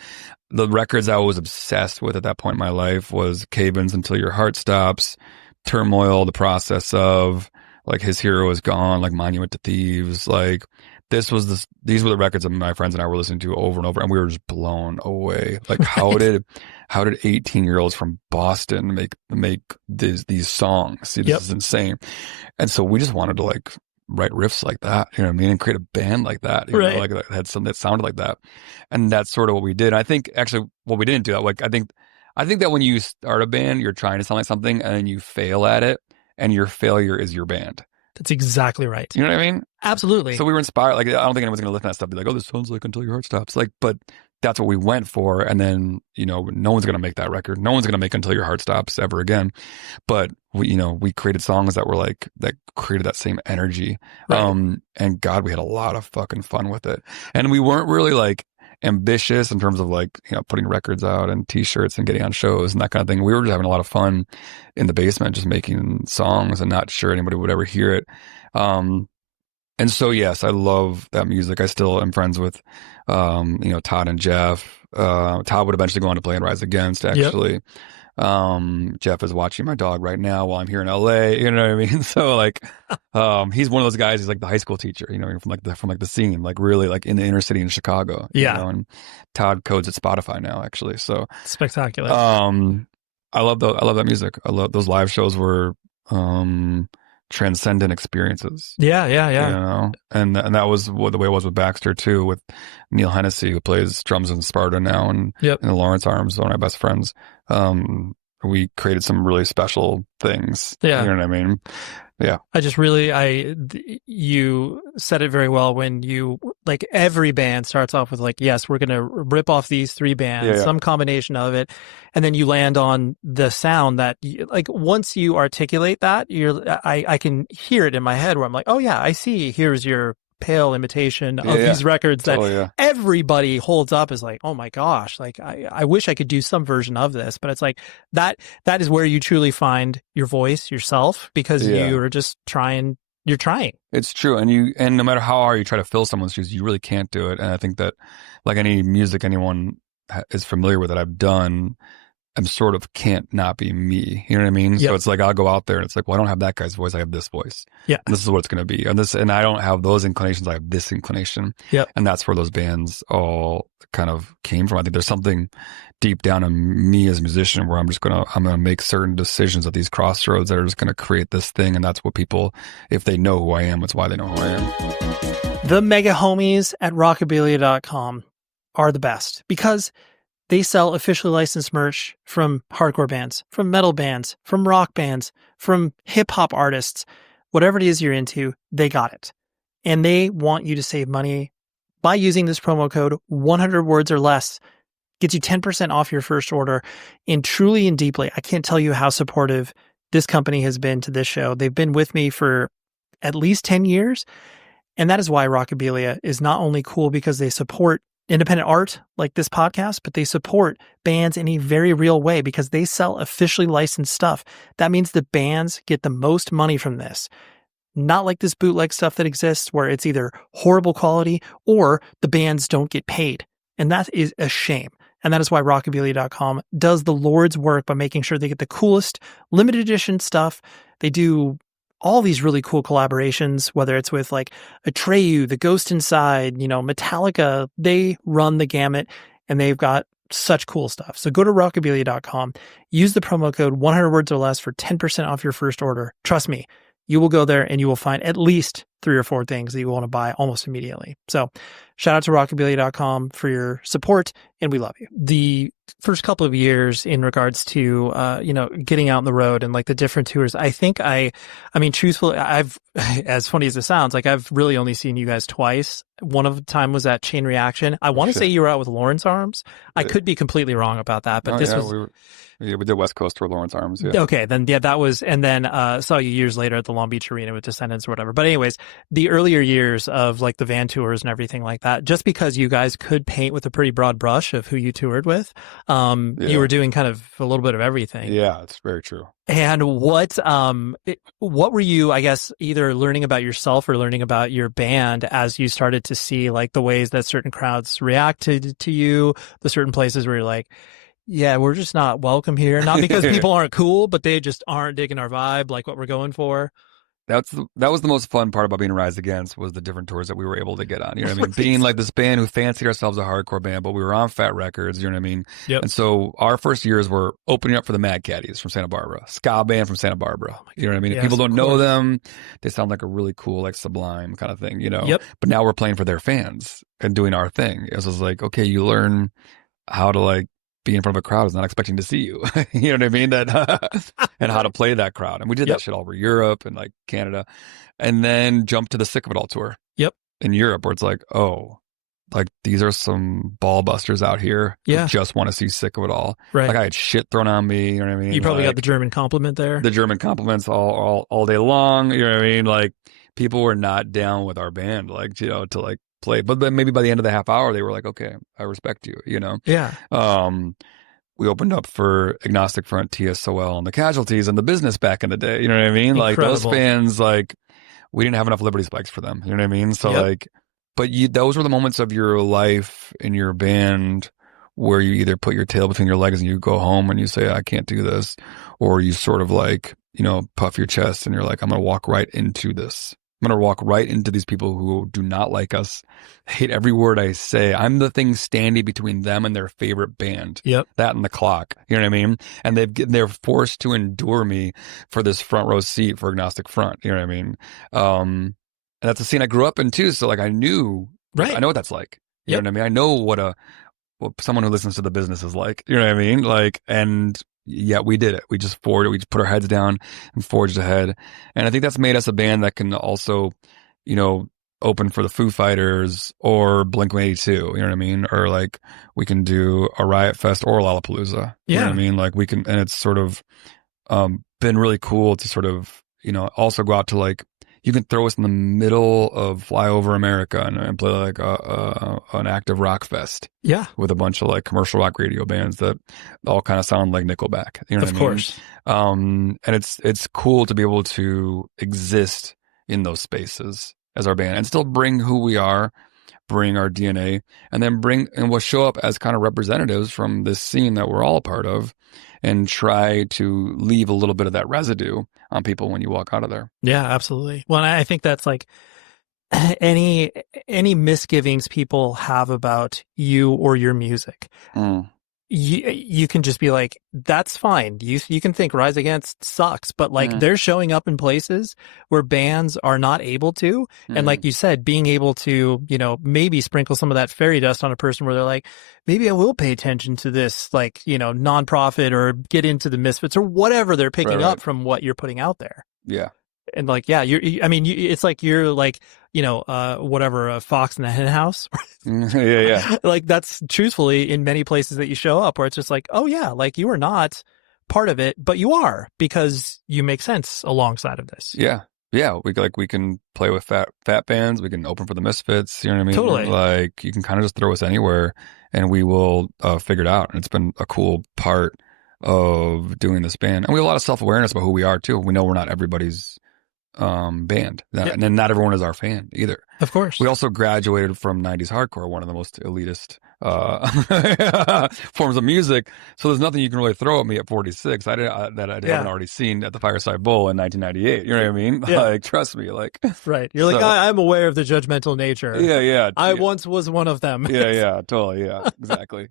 The records I was obsessed with at that point in my life was Cave-Ins Until Your Heart Stops, Turmoil, The Process Of, like His Hero Is Gone, like Monument to Thieves, like these were the records that my friends and I were listening to over and over, and we were just blown away. Like, how did 18-year-olds from Boston make these songs? See, this is insane. And so we just wanted to like write riffs like that, you know what I mean, and create a band like that, you know, like that had something that sounded like that. And that's sort of what we did. I think actually what we didn't do that. Like, I think that when you start a band, you're trying to sound like something, and then you fail at it, and your failure is your band. That's exactly right. You know what I mean? Absolutely. So we were inspired. Like, I don't think anyone's going to listen to that stuff and be like, oh, this sounds like Until Your Heart Stops. Like, but that's what we went for. And then, you know, no one's going to make that record. No one's going to make Until Your Heart Stops ever again. But we created songs that were like, that created that same energy. Right. And God, we had a lot of fucking fun with it. And we weren't really like ambitious in terms of like, you know, putting records out and t-shirts and getting on shows and that kind of thing. We were just having a lot of fun in the basement, just making songs and not sure anybody would ever hear it. And so, yes, I love that music. I still am friends with, you know, Todd and Jeff. Todd would eventually go on to play in Rise Against, actually. Jeff is watching my dog right now while I'm here in LA. You know what I mean? So like, he's one of those guys. He's like the high school teacher, you know, from the scene, like really like in the inner city in Chicago. You know? And Todd codes at Spotify now, actually. So spectacular. I love that music. I love those live shows were, transcendent experiences. Yeah. You know, and that was the way it was with Baxter too, with Neil Hennessy, who plays drums in Sparta now, and in the Lawrence Arms, one of my best friends. We created some really special things. Yeah. You know what I mean? Yeah. You said it very well when you, like, every band starts off with like, yes, we're going to rip off these three bands, some combination of it. And then you land on the sound that like, once you articulate that, I can hear it in my head where I'm like, oh yeah, I see. Here's your pale imitation of these records that everybody holds up as like, oh my gosh, like I wish I could do some version of this. But it's like that is where you truly find your voice, yourself, because you're just trying. You're trying. It's true. And no matter how hard you try to fill someone's shoes, you really can't do it. And I think that, like any music anyone is familiar with that I've done, I'm sort of can't not be me. You know what I mean? So it's like, I'll go out there and it's like, well, I don't have that guy's voice. I have this voice. Yeah. And this is what it's going to be. And I don't have those inclinations. I have this inclination. Yeah. And that's where those bands all kind of came from. I think there's something deep down in me as a musician where I'm going to make certain decisions at these crossroads that are just going to create this thing. And that's what people, if they know who I am, it's why they know who I am. The mega homies at rockabilia.com are the best because they sell officially licensed merch from hardcore bands, from metal bands, from rock bands, from hip hop artists. Whatever it is you're into, they got it. And they want you to save money by using this promo code 100 words or less. Gets you 10% off your first order. And truly and deeply, I can't tell you how supportive this company has been to this show. They've been with me for at least 10 years. And that is why Rockabilia is not only cool because they support independent art like this podcast, but they support bands in a very real way because they sell officially licensed stuff. That means the bands get the most money from this. Not like this bootleg stuff that exists where it's either horrible quality or the bands don't get paid. And that is a shame. And that is why rockabilia.com does the Lord's work by making sure they get the coolest limited edition stuff. They do all these really cool collaborations, whether it's with like Atreyu, The Ghost Inside, you know, Metallica. They run the gamut and they've got such cool stuff. So go to rockabilia.com, use the promo code 100 words or less for 10% off your first order. Trust me, you will go there and you will find at least 3 or 4 things that you want to buy almost immediately. So shout out to rockabilia.com for your support, and we love you. The first couple of years in regards to, getting out on the road and like the different tours, I mean, truthfully, as funny as it sounds, like I've really only seen you guys twice. One of the time was at Chain Reaction. I want to say you were out with Lawrence Arms. I could be completely wrong about that, but we did West Coast tour Lawrence Arms. Yeah. Okay, then that was, and then saw you years later at the Long Beach Arena with Descendants or whatever. But anyways, the earlier years of like the van tours and everything like that, just because you guys could paint with a pretty broad brush of who you toured with, you were doing kind of a little bit of everything. Yeah, it's very true. And what were you, I guess, either learning about yourself or learning about your band as you started to see like the ways that certain crowds reacted to you, the certain places where you're like, yeah, we're just not welcome here. Not because people aren't cool, but they just aren't digging our vibe, like what we're going for. that was the most fun part about being Rise Against, was the different tours that we were able to get on. You know what I mean? Being like this band who fancied ourselves a hardcore band, but we were on Fat Records. You know what I mean? Yep. And so our first years were opening up for the Mad Caddies from Santa Barbara, ska band from Santa Barbara. You know what I mean? Yes, If people don't of know course. them, they sound like a really cool, like Sublime kind of thing. You know? Yep. But now we're playing for their fans and doing our thing. It was like, okay, you learn how to like be in front of a crowd is not expecting to see you. You know what I mean? That and how to play that crowd. And we did Yep. that shit all over Europe and like Canada. And then jump to the Sick of It All tour. Yep. In Europe, where it's like, oh, like these are some ball busters out here who Yeah. just want to see Sick of It All. Right. Like I had shit thrown on me, you know what I mean? You probably like, got the German compliment there. the German compliments all day long, you know what I mean? Like people were not down with our band, like, you know, to like play. But then maybe by the end of the half hour, they were like, okay, I respect you, you know? Yeah. We opened up for Agnostic Front, TSOL, and the Casualties and the Business back in the day. You know what I mean? Like those Incredible. fans, like we didn't have enough Liberty Spikes for them. You know what I mean? So Yep. like, but those were the moments of your life in your band where you either put your tail between your legs and you go home and you say, I can't do this, or you sort of like, you know, puff your chest and you're like, I'm going to walk right into this. I'm going to walk right into these people who do not like us, hate every word I say. I'm the thing standing between them and their favorite band. Yep. That and the clock. You know what I mean? And they're forced to endure me for this front row seat for Agnostic Front. You know what I mean? And that's a scene I grew up in too. So like I knew, Right. I know what that's like. You Yep. know what I mean? I know what someone who listens to the Business is like. You know what I mean? Like, and yeah, we did it. We just forged it. We just put our heads down and forged ahead. And I think that's made us a band that can also, you know, open for the Foo Fighters or Blink-182. You know what I mean? Or like we can do a Riot Fest or Lollapalooza. You know what I mean? Like we can, and it's sort of been really cool to sort of, you know, also go out to like, you can throw us in the middle of Fly Over America and play like an active rock fest. Yeah. With a bunch of like commercial rock radio bands that all kind of sound like Nickelback. You know what I mean? Of course. And it's cool to be able to exist in those spaces as our band and still bring who we are, bring our DNA, and then we'll show up as kind of representatives from this scene that we're all a part of and try to leave a little bit of that residue on people when you walk out of there. Yeah, absolutely. Well, and I think that's like any misgivings people have about you or your music. You can just be like, that's fine. You can think Rise Against sucks, but like they're showing up in places where bands are not able to. And like you said, being able to, you know, maybe sprinkle some of that fairy dust on a person where they're like, maybe I will pay attention to this, like, you know, nonprofit or get into the Misfits or whatever they're picking up from what you're putting out there. Yeah. And like, yeah, it's like you're like, you know, whatever, a fox in a hen house. Yeah. Like that's truthfully in many places that you show up where it's just like, oh yeah, like you are not part of it, but you are because you make sense alongside of this. Yeah. Yeah. We can play with fat bands. We can open for the Misfits. You know what I mean? Totally. Like you can kind of just throw us anywhere and we will figure it out. And it's been a cool part of doing this band. And we have a lot of self-awareness about who we are too. We know we're not everybody's band, and then not everyone is our fan either. Of course. We also graduated from 90s hardcore, one of the most elitist forms of music. So there's nothing you can really throw at me at 46 that I haven't already seen at the Fireside Bowl in 1998. You know what I mean? Yeah. Like, trust me, like. Right. You're like, I'm aware of the judgmental nature. Yeah. I once was one of them. Yeah, totally. Yeah, exactly.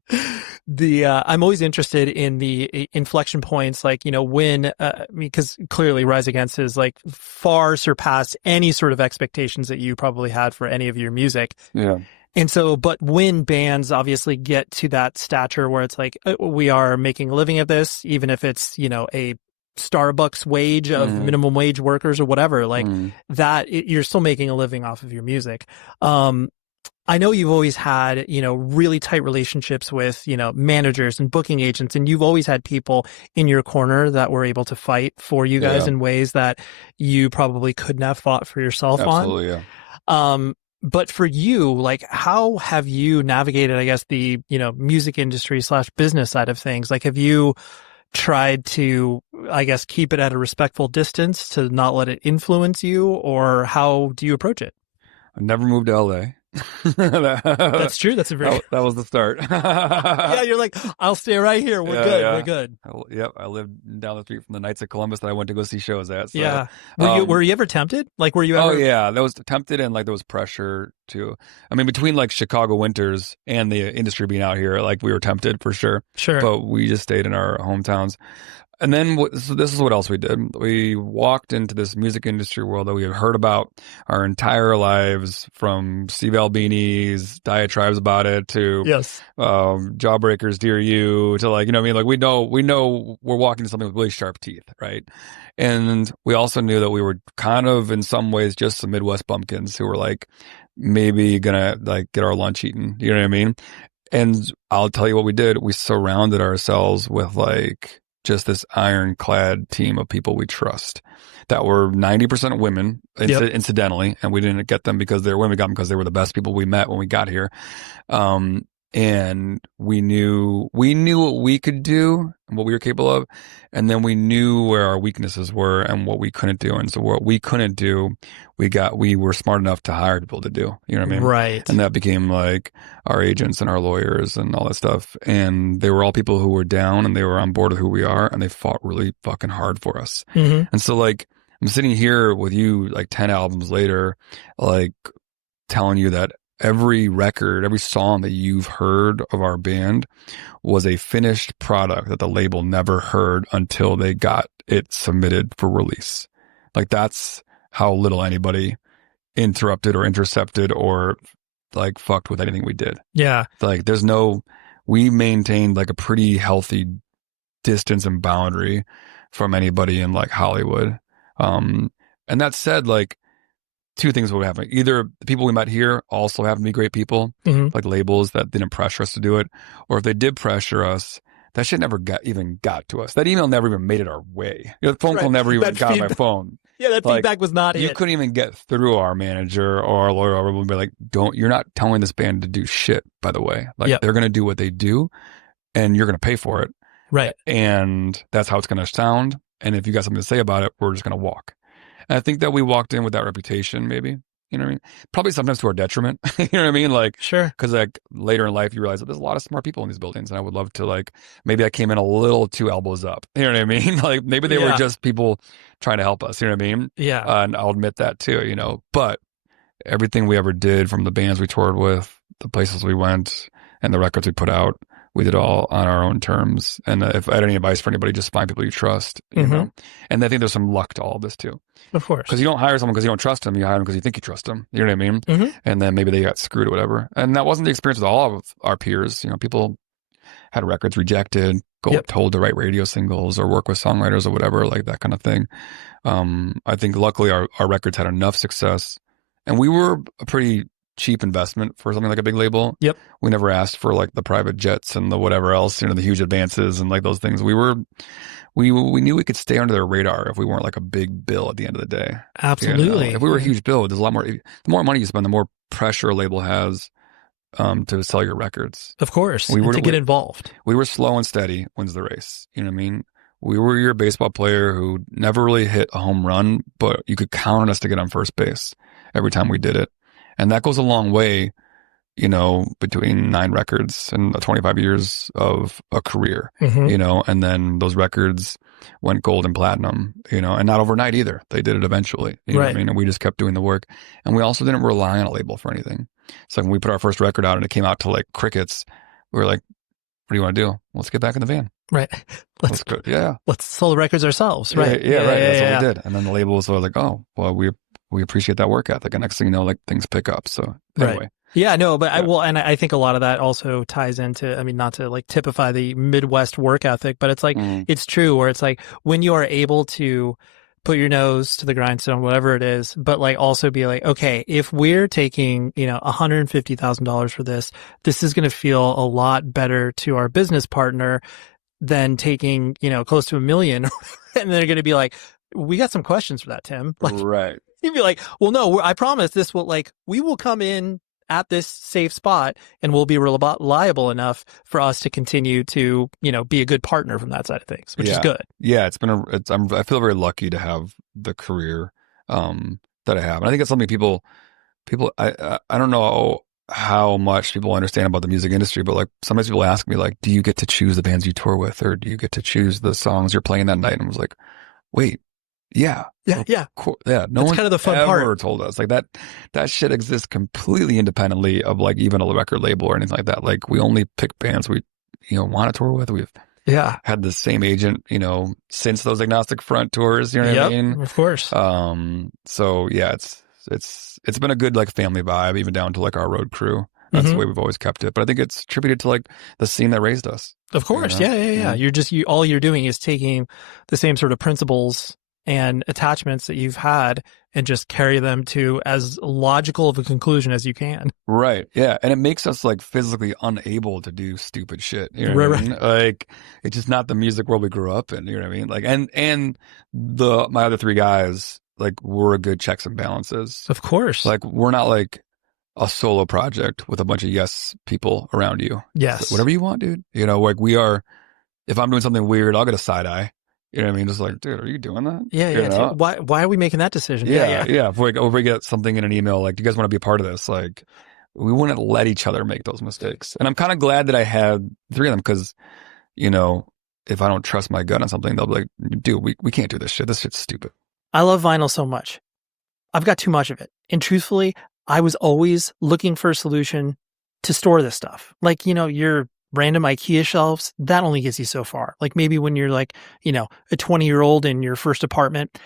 I'm always interested in the inflection points, like, you know, when, because clearly Rise Against is like far surpassed any sort of expectations that you probably had for any of your music. Yeah. And so, but when bands obviously get to that stature where it's like, we are making a living of this, even if it's, you know, a Starbucks wage of minimum wage workers or whatever, like that, you're still making a living off of your music. I know you've always had, you know, really tight relationships with, you know, managers and booking agents, and you've always had people in your corner that were able to fight for you guys in ways that you probably couldn't have fought for yourself Absolutely, on. Yeah. But for you, like, how have you navigated, I guess, the, you know, music industry / business side of things? Like, have you tried to, I guess, keep it at a respectful distance to not let it influence you, or how do you approach it? I never moved to LA. That's true. That's a very that was the start. yeah. You're like, I'll stay right here. We're good. We're good. Yep, I lived down the street from the Knights of Columbus that I went to go see shows at. So, yeah. Were you ever tempted? Like, were you ever? Oh yeah, that was tempted, and like there was pressure too. I mean, between like Chicago winters and the industry being out here, like we were tempted for sure. Sure. But we just stayed in our hometowns. And then so this is what else we did. We walked into this music industry world that we had heard about our entire lives, from Steve Albini's diatribes about it to yes, Jawbreaker's Dear You to, like, you know what I mean? Like we know we're walking into something with really sharp teeth, right? And we also knew that we were kind of in some ways just some Midwest bumpkins who were like maybe gonna like get our lunch eaten. You know what I mean? And I'll tell you what we did. We surrounded ourselves with like just this ironclad team of people we trust that were 90% women, incidentally, and we didn't get them because they were women. We got them because they were the best people we met when we got here. And we knew what we could do and what we were capable of, and then we knew where our weaknesses were and what we couldn't do. And so what we couldn't do, we were smart enough to hire people to do. You know what I mean? Right. And that became like our agents and our lawyers and all that stuff. And they were all people who were down and they were on board with who we are, and they fought really fucking hard for us. Mm-hmm. And so like I'm sitting here with you like 10 albums later, like telling you that every record, every song that you've heard of our band was a finished product that the label never heard until they got it submitted for release. Like that's how little anybody interrupted or intercepted or like fucked with anything we did. Yeah. Like we maintained like a pretty healthy distance and boundary from anybody in like Hollywood. And that said, like, two things would happen. Either the people we met here also happen to be great people, like labels that didn't pressure us to do it, or if they did pressure us, that shit never got to us. That email never even made it our way. The phone call never even got on my phone. Yeah, that feedback was not You couldn't even get through our manager or our lawyer, or we'd be like, you're not telling this band to do shit, by the way. Like, they're going to do what they do, and you're going to pay for it. Right. And that's how it's going to sound. And if you got something to say about it, we're just going to walk. And I think that we walked in with that reputation, maybe, you know what I mean? Probably sometimes to our detriment, you know what I mean? Like, sure. Because like later in life, you realize that there's a lot of smart people in these buildings, and I would love to like, maybe I came in a little too elbows up, you know what I mean? Like maybe they were just people trying to help us, you know what I mean? Yeah. And I'll admit that too, you know, but everything we ever did, from the bands we toured with, the places we went, and the records we put out, we did all on our own terms. And if I had any advice for anybody, just find people you trust, you know? And I think there's some luck to all of this too. Of course. Because you don't hire someone because you don't trust them. You hire them because you think you trust them. You know what I mean? And then maybe they got screwed or whatever. And that wasn't the experience with all of our peers. You know, people had records rejected, told to write radio singles or work with songwriters or whatever, like that kind of thing. I think luckily our records had enough success. And we were a pretty cheap investment for something like a big label. We never asked for like the private jets and the whatever else, you know, the huge advances and like those things. We knew we could stay under their radar if we weren't like a big bill at the end of the day. Absolutely. You know? If we were a huge bill, there's a lot more. The more money you spend, the more pressure a label has to sell your records. Of course. To get involved. We were slow and steady wins the race. You know what I mean? We were your baseball player who never really hit a home run, but you could count on us to get on first base every time we did it. And that goes a long way, you know, between 9 records and 25 years of a career, you know, and then those records went gold and platinum, you know, and not overnight either. They did it eventually, you know what I mean? And we just kept doing the work. And we also didn't rely on a label for anything. So when we put our first record out and it came out to like crickets, we were like, what do you want to do? Let's get back in the van. Right. Let's go. Yeah. Let's sell the records ourselves. Right. Yeah, right. That's what we did. And then the label was sort of like, oh, well, we appreciate that work ethic. And next thing you know, like things pick up. So anyway. Right. Yeah, no, but I think a lot of that also ties into, I mean, not to like typify the Midwest work ethic, but it's like, it's true where it's like when you are able to put your nose to the grindstone, whatever it is, but like also be like, okay, if we're taking, you know, $150,000 for this is going to feel a lot better to our business partner than taking, you know, close to $1 million. And they're going to be like, we got some questions for that, Tim. Like, right. You'd be like, well, no, I promise this will we will come in at this safe spot and we'll be reliable enough for us to continue to, you know, be a good partner from that side of things, which is good. Yeah. I feel very lucky to have the career, that I have. And I think it's something people, I don't know how much people understand about the music industry, but like sometimes people ask me like, do you get to choose the bands you tour with, or do you get to choose the songs you're playing that night? And I was like, wait, yeah. Yeah. Yeah. Yeah. No That's one's kind of the fun ever part. told us like that shit exists completely independently of like even a record label or anything like that. Like we only pick bands we, want to tour with. We've had the same agent, since those Agnostic Front tours, you know what I mean? Of course. So yeah, it's been a good like family vibe, even down to like our road crew. That's the way we've always kept it. But I think it's attributed to like the scene that raised us. Of course. Yeah. All you're doing is taking the same sort of principles and attachments that you've had and just carry them to as logical of a conclusion as you can. Right. Yeah. And it makes us like physically unable to do stupid shit. You know what I mean? Like it's just not the music world we grew up in. You know what I mean? Like, and my other three guys, like we're a good checks and balances. Of course. Like we're not like a solo project with a bunch of yes people around you. Yes. So whatever you want, dude. Like we are, if I'm doing something weird, I'll get a side eye. You know what I mean? Just like, dude, are you doing that? Yeah. Why are we making that decision? Yeah. If we get something in an email, like, do you guys want to be a part of this? Like, we wouldn't let each other make those mistakes. And I'm kind of glad that I had three of them because, if I don't trust my gut on something, they'll be like, dude, we can't do this shit. This shit's stupid. I love vinyl so much. I've got too much of it. And truthfully, I was always looking for a solution to store this stuff. Like, your random IKEA shelves, that only gets you so far. Like maybe when you're like, a 20-year-old in your first apartment.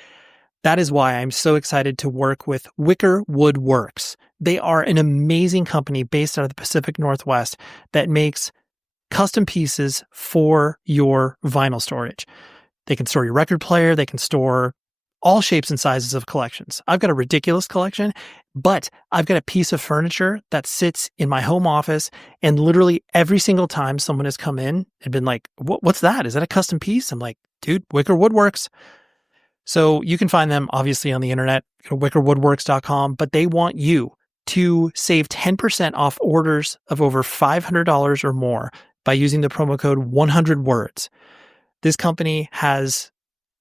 That is why I'm so excited to work with Wicker Wood Works. They are an amazing company based out of the Pacific Northwest that makes custom pieces for your vinyl storage. They can store your record player. They can store all shapes and sizes of collections. I've got a ridiculous collection, but I've got a piece of furniture that sits in my home office, and literally every single time someone has come in and been like, what's that? Is that a custom piece? I'm like, dude, Wicker Wood Works. So you can find them obviously on the internet, go to wickerwoodworks.com, but they want you to save 10% off orders of over $500 or more by using the promo code 100words. This company has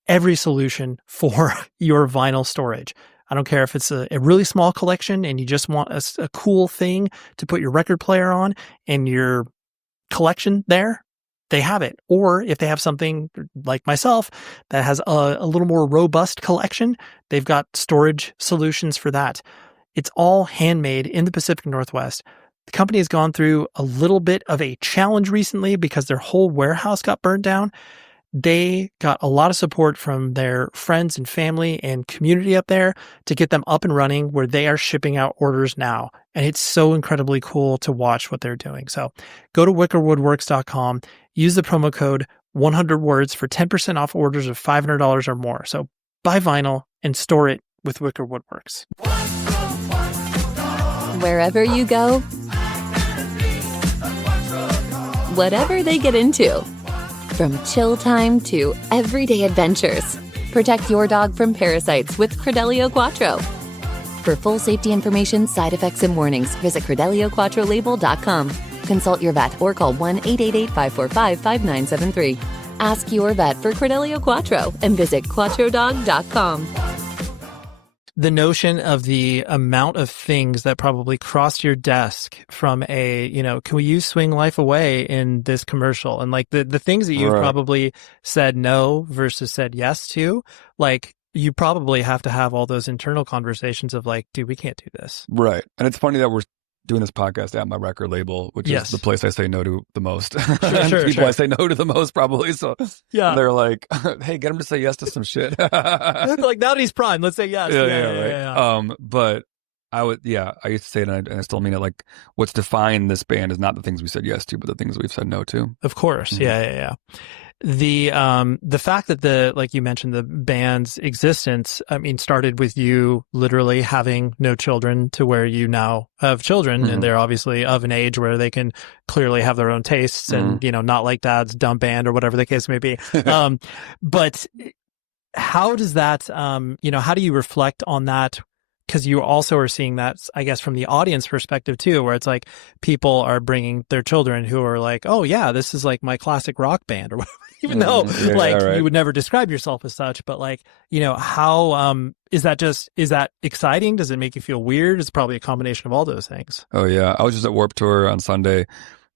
every solution for your vinyl storage. I don't care if it's a really small collection and you just want a cool thing to put your record player on and your collection there, they have it. Or if they have something like myself that has a little more robust collection, they've got storage solutions for that. It's all handmade in the Pacific Northwest. The company has gone through a little bit of a challenge recently because their whole warehouse got burned down. They got a lot of support from their friends and family and community up there to get them up and running where they are shipping out orders now. And it's so incredibly cool to watch what they're doing. So go to wickerwoodworks.com, use the promo code 100words for 10% off orders of $500 or more. So buy vinyl and store it with Wicker Wood Works. Wherever you go, whatever they get into. From chill time to everyday adventures, protect your dog from parasites with Credelio Quattro. For full safety information, side effects, and warnings, visit CredelioQuattroLabel.com. Consult your vet or call 1-888-545-5973. Ask your vet for Credelio Quattro and visit QuattroDog.com. The notion of the amount of things that probably crossed your desk from can we use Swing Life Away in this commercial? And like the things that you've probably said no versus said yes to, like you probably have to have all those internal conversations of like, dude, we can't do this. Right. And it's funny that we're doing this podcast at my record label, which is the place I say no to the most. People I say no to the most probably. So they're like, hey, get him to say yes to some shit. Like now that he's prime, let's say yes. Yeah. But I used to say it and I still mean it. Like what's defined this band is not the things we said yes to, but the things we've said no to. Of course. Mm-hmm. Yeah. The fact that like you mentioned, the band's existence, started with you literally having no children to where you now have children, and they're obviously of an age where they can clearly have their own tastes and, not like dad's dumb band or whatever the case may be. But how does that, how do you reflect on that because you also are seeing that, I guess, from the audience perspective too, where it's like people are bringing their children who are like, oh yeah, this is like my classic rock band or whatever, even though you would never describe yourself as such, but like, how, is that exciting? Does it make you feel weird? It's probably a combination of all those things. Oh yeah. I was just at Warped Tour on Sunday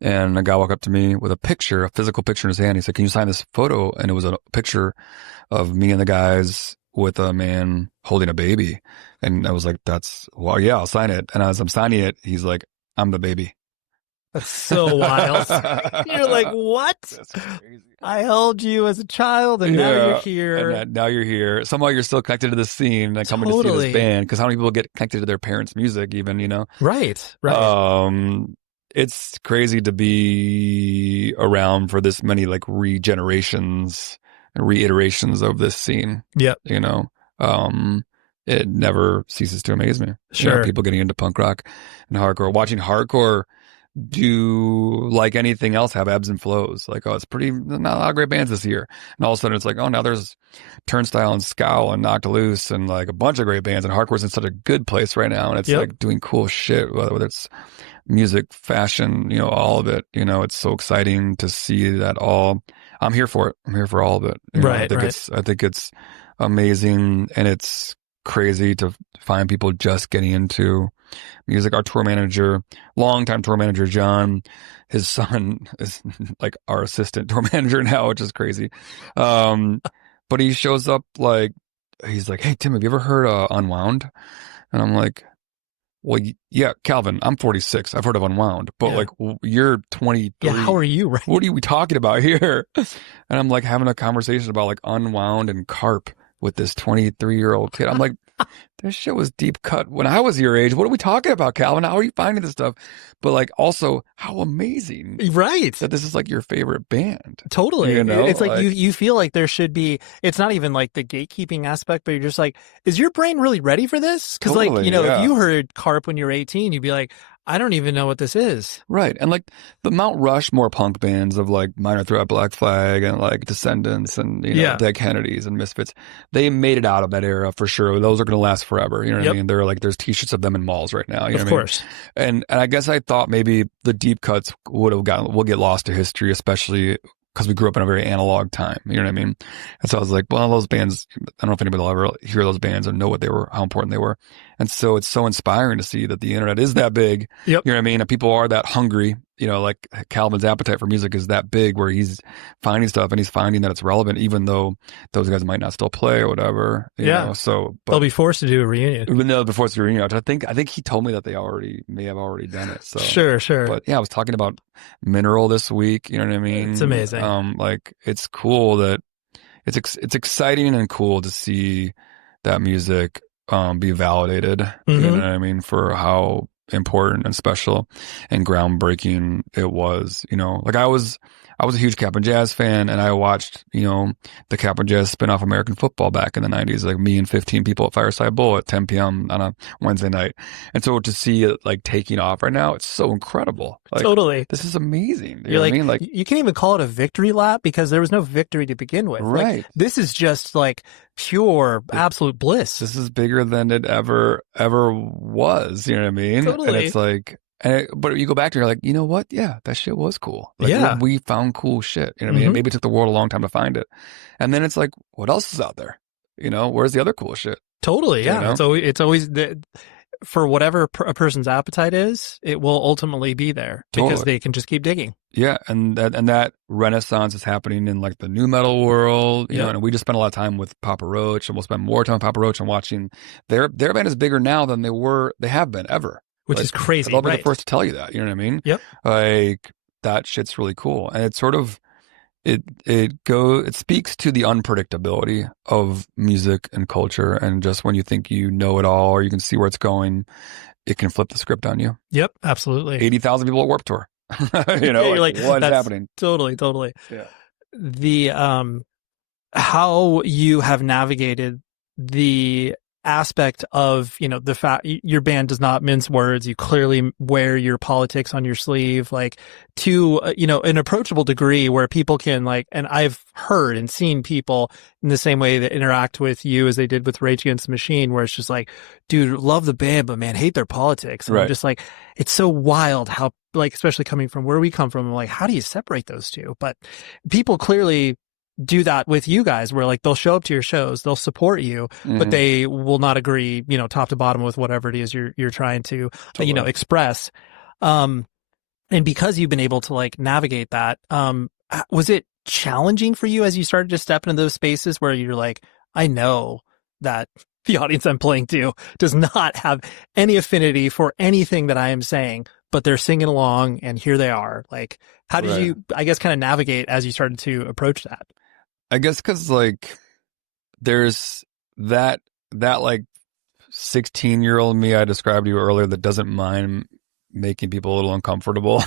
and a guy walked up to me with a physical picture in his hand. He said, can you sign this photo? And it was a picture of me and the guys with a man holding a baby. And I was like, well, yeah, I'll sign it. And as I'm signing it, he's like, I'm the baby. That's so wild. You're like, what? That's crazy. I held you as a child and now you're here. And now you're here. Somehow you're still connected to the scene, like coming to see this band. Because how many people get connected to their parents' music even, Right. It's crazy to be around for this many like regenerations and reiterations of this scene. Yep. It never ceases to amaze me. Sure. People getting into punk rock and hardcore, watching hardcore do like anything else have ebbs and flows. Like, oh, it's not a lot of great bands this year. And all of a sudden it's like, oh, now there's Turnstile and Scowl and Knocked Loose and like a bunch of great bands, and hardcore's in such a good place right now. And it's like doing cool shit, whether it's music, fashion, all of it. It's so exciting to see that all. I'm here for it. I'm here for all of it. I think it's amazing, and it's crazy to find people just getting into music. Our longtime tour manager, John, his son is like our assistant tour manager now, which is crazy. But he shows up like, he's like, hey, Tim, have you ever heard Unwound? And I'm like, well, yeah, Calvin, I'm 46. I've heard of Unwound, but like, you're 23. Yeah, how are you? Right? What are we talking about here? And I'm like having a conversation about like Unwound and Carp with this 23-year-old kid. I'm like, this shit was deep cut when I was your age. What are we talking about, Calvin? How are you finding this stuff? But like, also, how amazing, right? That this is like your favorite band. Totally. It's like you feel like there should be. It's not even like the gatekeeping aspect, but you're just like, is your brain really ready for this? Because if you heard Carp when you were 18, you'd be like, I don't even know what this is. Right. And like the Mount Rushmore punk bands of like Minor Threat, Black Flag, and like Descendants and, Dead Kennedys and Misfits, they made it out of that era for sure. Those are going to last forever. You know what I mean? They're like, there's t-shirts of them in malls right now. You know of what course. I mean? And I guess I thought maybe the deep cuts will get lost to history, especially because we grew up in a very analog time. You know what I mean? And so I was like, well, those bands, I don't know if anybody will ever hear those bands or know what they were, how important they were. And so it's so inspiring to see that the internet is that big. Yep. You know what I mean? And people are that hungry. Like Calvin's appetite for music is that big, where he's finding stuff and he's finding that it's relevant, even though those guys might not still play or whatever. You know? So they'll be forced to do a reunion. Even though they'll be forced to do a reunion, which I think he told me that they may have already done it. So sure. But yeah, I was talking about Mineral this week. You know what I mean? It's amazing. Like it's cool that it's exciting and cool to see that music be validated. Mm-hmm. You know what I mean? For how important and special and groundbreaking it was. Like I was a huge Cap and Jazz fan, and I watched, the Cap and Jazz spin-off American Football back in the 90s, like me and 15 people at Fireside Bowl at 10 p.m. on a Wednesday night. And so to see it like taking off right now, it's so incredible. Like, totally. This is amazing. You're like, I mean? Like, you can't even call it a victory lap because there was no victory to begin with. Right. Like, this is just like pure absolute bliss. This is bigger than it ever was. You know what I mean? Totally. And it's like, but you go back to you're like, you know what? Yeah, that shit was cool. Like, we found cool shit. You know what I mean? Maybe it took the world a long time to find it. And then it's like, what else is out there? Where's the other cool shit? Totally. Yeah. It's always for whatever a person's appetite is, it will ultimately be there because they can just keep digging. Yeah. And that renaissance is happening in like the new metal world, you know, and we just spent a lot of time with Papa Roach, and we'll spend more time with Papa Roach and watching their band is bigger now than they have been ever. Which is crazy. I'll be the first to tell you that. You know what I mean? Yep. Like that shit's really cool, and it's sort of it speaks to the unpredictability of music and culture, and just when you think you know it all or you can see where it's going, it can flip the script on you. Yep, absolutely. 80,000 people at Warped Tour. You're like what's happening? Totally. Yeah. The how you have navigated the aspect of, you know, the fact your band does not mince words. You clearly wear your politics on your sleeve, like to, you know, an approachable degree where people can like, and I've heard and seen people in the same way that interact with you as they did with Rage Against the Machine, where it's just like, dude, love the band, but man, hate their politics. And I'm just like, it's so wild how, like, especially coming from where we come from, I'm like, how do you separate those two? But people clearly do that with you guys, where like they'll show up to your shows, they'll support you, but they will not agree, you know, top to bottom with whatever it is you're trying to, you know, express. And because you've been able to like navigate that, was it challenging for you as you started to step into those spaces where you're like, I know that the audience I'm playing to does not have any affinity for anything that I am saying, but they're singing along and here they are. Like, how did you, I guess, kind of navigate as you started to approach that? I guess because like there's that like 16-year-old me I described to you earlier that doesn't mind making people a little uncomfortable.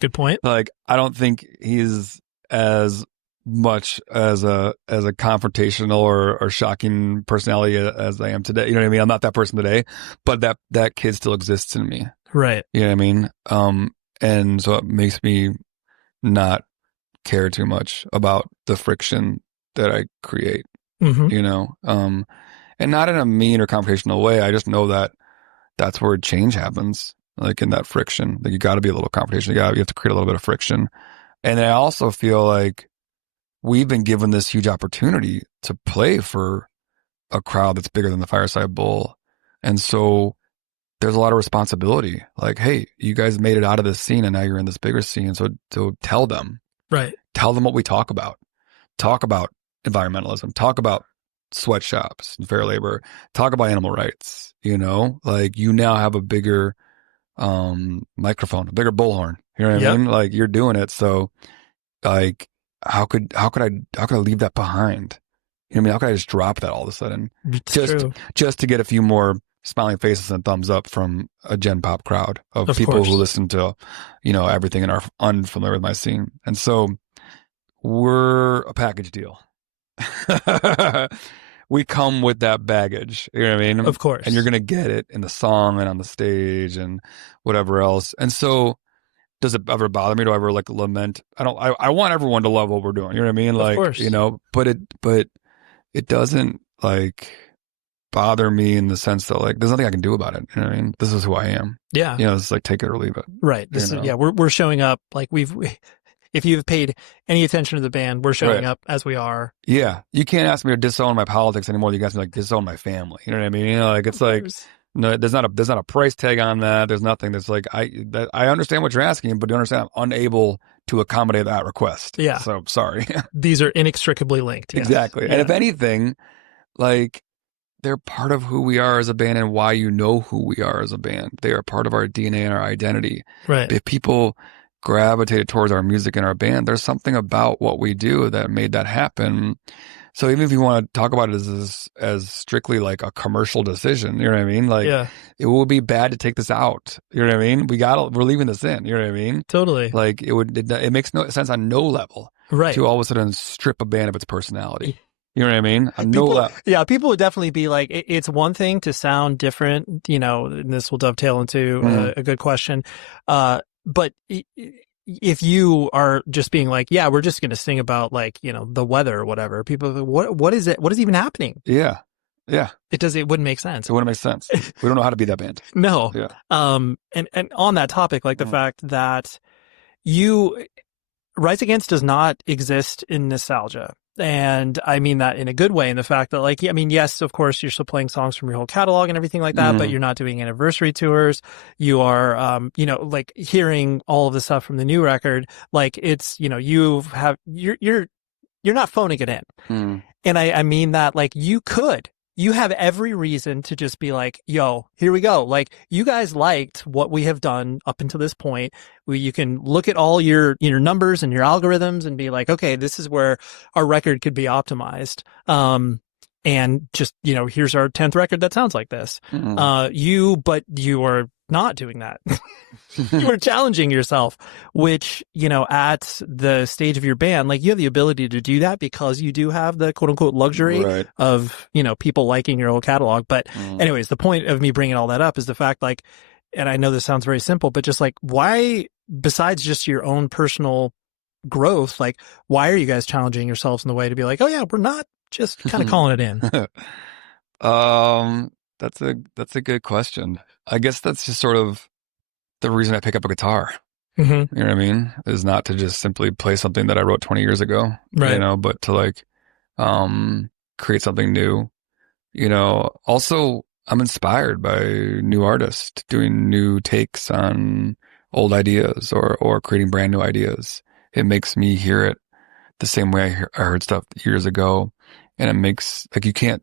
Good point. Like, I don't think he's as much as a confrontational or shocking personality as I am today. You know what I mean? I'm not that person today, but that kid still exists in me. Right. You know what I mean? And so it makes me not care too much about the friction that I create, you know? And not in a mean or confrontational way. I just know that that's where change happens, like in that friction. Like, you got to be a little confrontational. You have to create a little bit of friction. And I also feel like we've been given this huge opportunity to play for a crowd that's bigger than the Fireside Bowl. And so there's a lot of responsibility. Like, hey, you guys made it out of this scene and now you're in this bigger scene. So tell them. Right. Tell them what we talk about. Talk about environmentalism. Talk about sweatshops and fair labor. Talk about animal rights. You know, like, you now have a bigger microphone, a bigger bullhorn. You know what I mean? Like, you're doing it. So like, how could I leave that behind? You know what I mean? How could I just drop that all of a sudden? Just to get a few more smiling faces and thumbs up from a Gen Pop crowd of people course. who listen to, you know, everything and are unfamiliar with my scene. And so we're a package deal. We come with that baggage, you know what I mean? Of course. And you're going to get it in the song and on the stage and whatever else. And so does it ever bother me? Do I ever like lament? I want everyone to love what we're doing. You know what I mean? Like, of course. You know, but it doesn't like bother me in the sense that like, there's nothing I can do about it. You know what I mean? This is who I am. Yeah. You know, it's like, take it or leave it. Right. This is, we're showing up like if you've paid any attention to the band, we're showing up as we are. Yeah. You can't ask me to disown my politics anymore. You guys like disown my family. You know what I mean? You know, like, it's like, no, there's not a price tag on that. There's nothing that's like, I understand what you're asking, but you understand I'm unable to accommodate that request. Yeah. So sorry. These are inextricably linked. Yes. Exactly. Yeah. And if anything, like, they're part of who we are as a band and why you know who we are as a band. They are part of our DNA and our identity. Right. If people gravitated towards our music and our band, there's something about what we do that made that happen. So even if you want to talk about it as strictly like a commercial decision, you know what I mean? Like, it would be bad to take this out. You know what I mean? We're leaving this in. You know what I mean? Totally. Like, it makes no sense on no level. Right. To all of a sudden strip a band of its personality. You know what I mean? People would definitely be like, it's one thing to sound different, you know, and this will dovetail into a good question. But if you are just being like, yeah, we're just going to sing about like, you know, the weather or whatever, people are like, what is it? What is even happening? Yeah. Yeah. It wouldn't make sense. It wouldn't make sense. We don't know how to be that band. No. Yeah. And on that topic, like the fact that Rise Against does not exist in nostalgia. And I mean that in a good way, in the fact that, like, I mean, yes, of course, you're still playing songs from your whole catalog and everything like that, but you're not doing anniversary tours. You are, you know, like hearing all of the stuff from the new record, like it's, you know, you're not phoning it in. And I mean that, like, you have every reason to just be like, yo, here we go. Like, you guys liked what we have done up until this point. You can look at all your numbers and your algorithms and be like, okay, this is where our record could be optimized. and just, here's our 10th record that sounds like this. Mm-hmm. But you are not doing that. You are challenging yourself, which, at the stage of your band, like you have the ability to do that because you do have the quote unquote luxury of, people liking your old catalog. But anyways, the point of me bringing all that up is the fact, like, and I know this sounds very simple, but just like, why, besides just your own personal growth, like, why are you guys challenging yourselves in the way to be like, oh yeah, we're not just kind of calling it in? That's a good question. I guess that's just sort of the reason I pick up a guitar. Mm-hmm. You know what I mean? Is not to just simply play something that I wrote 20 years ago, right? But to like, create something new, Also, I'm inspired by new artists doing new takes on old ideas or creating brand new ideas. It makes me hear it the same way I heard stuff years ago, and it makes like you can't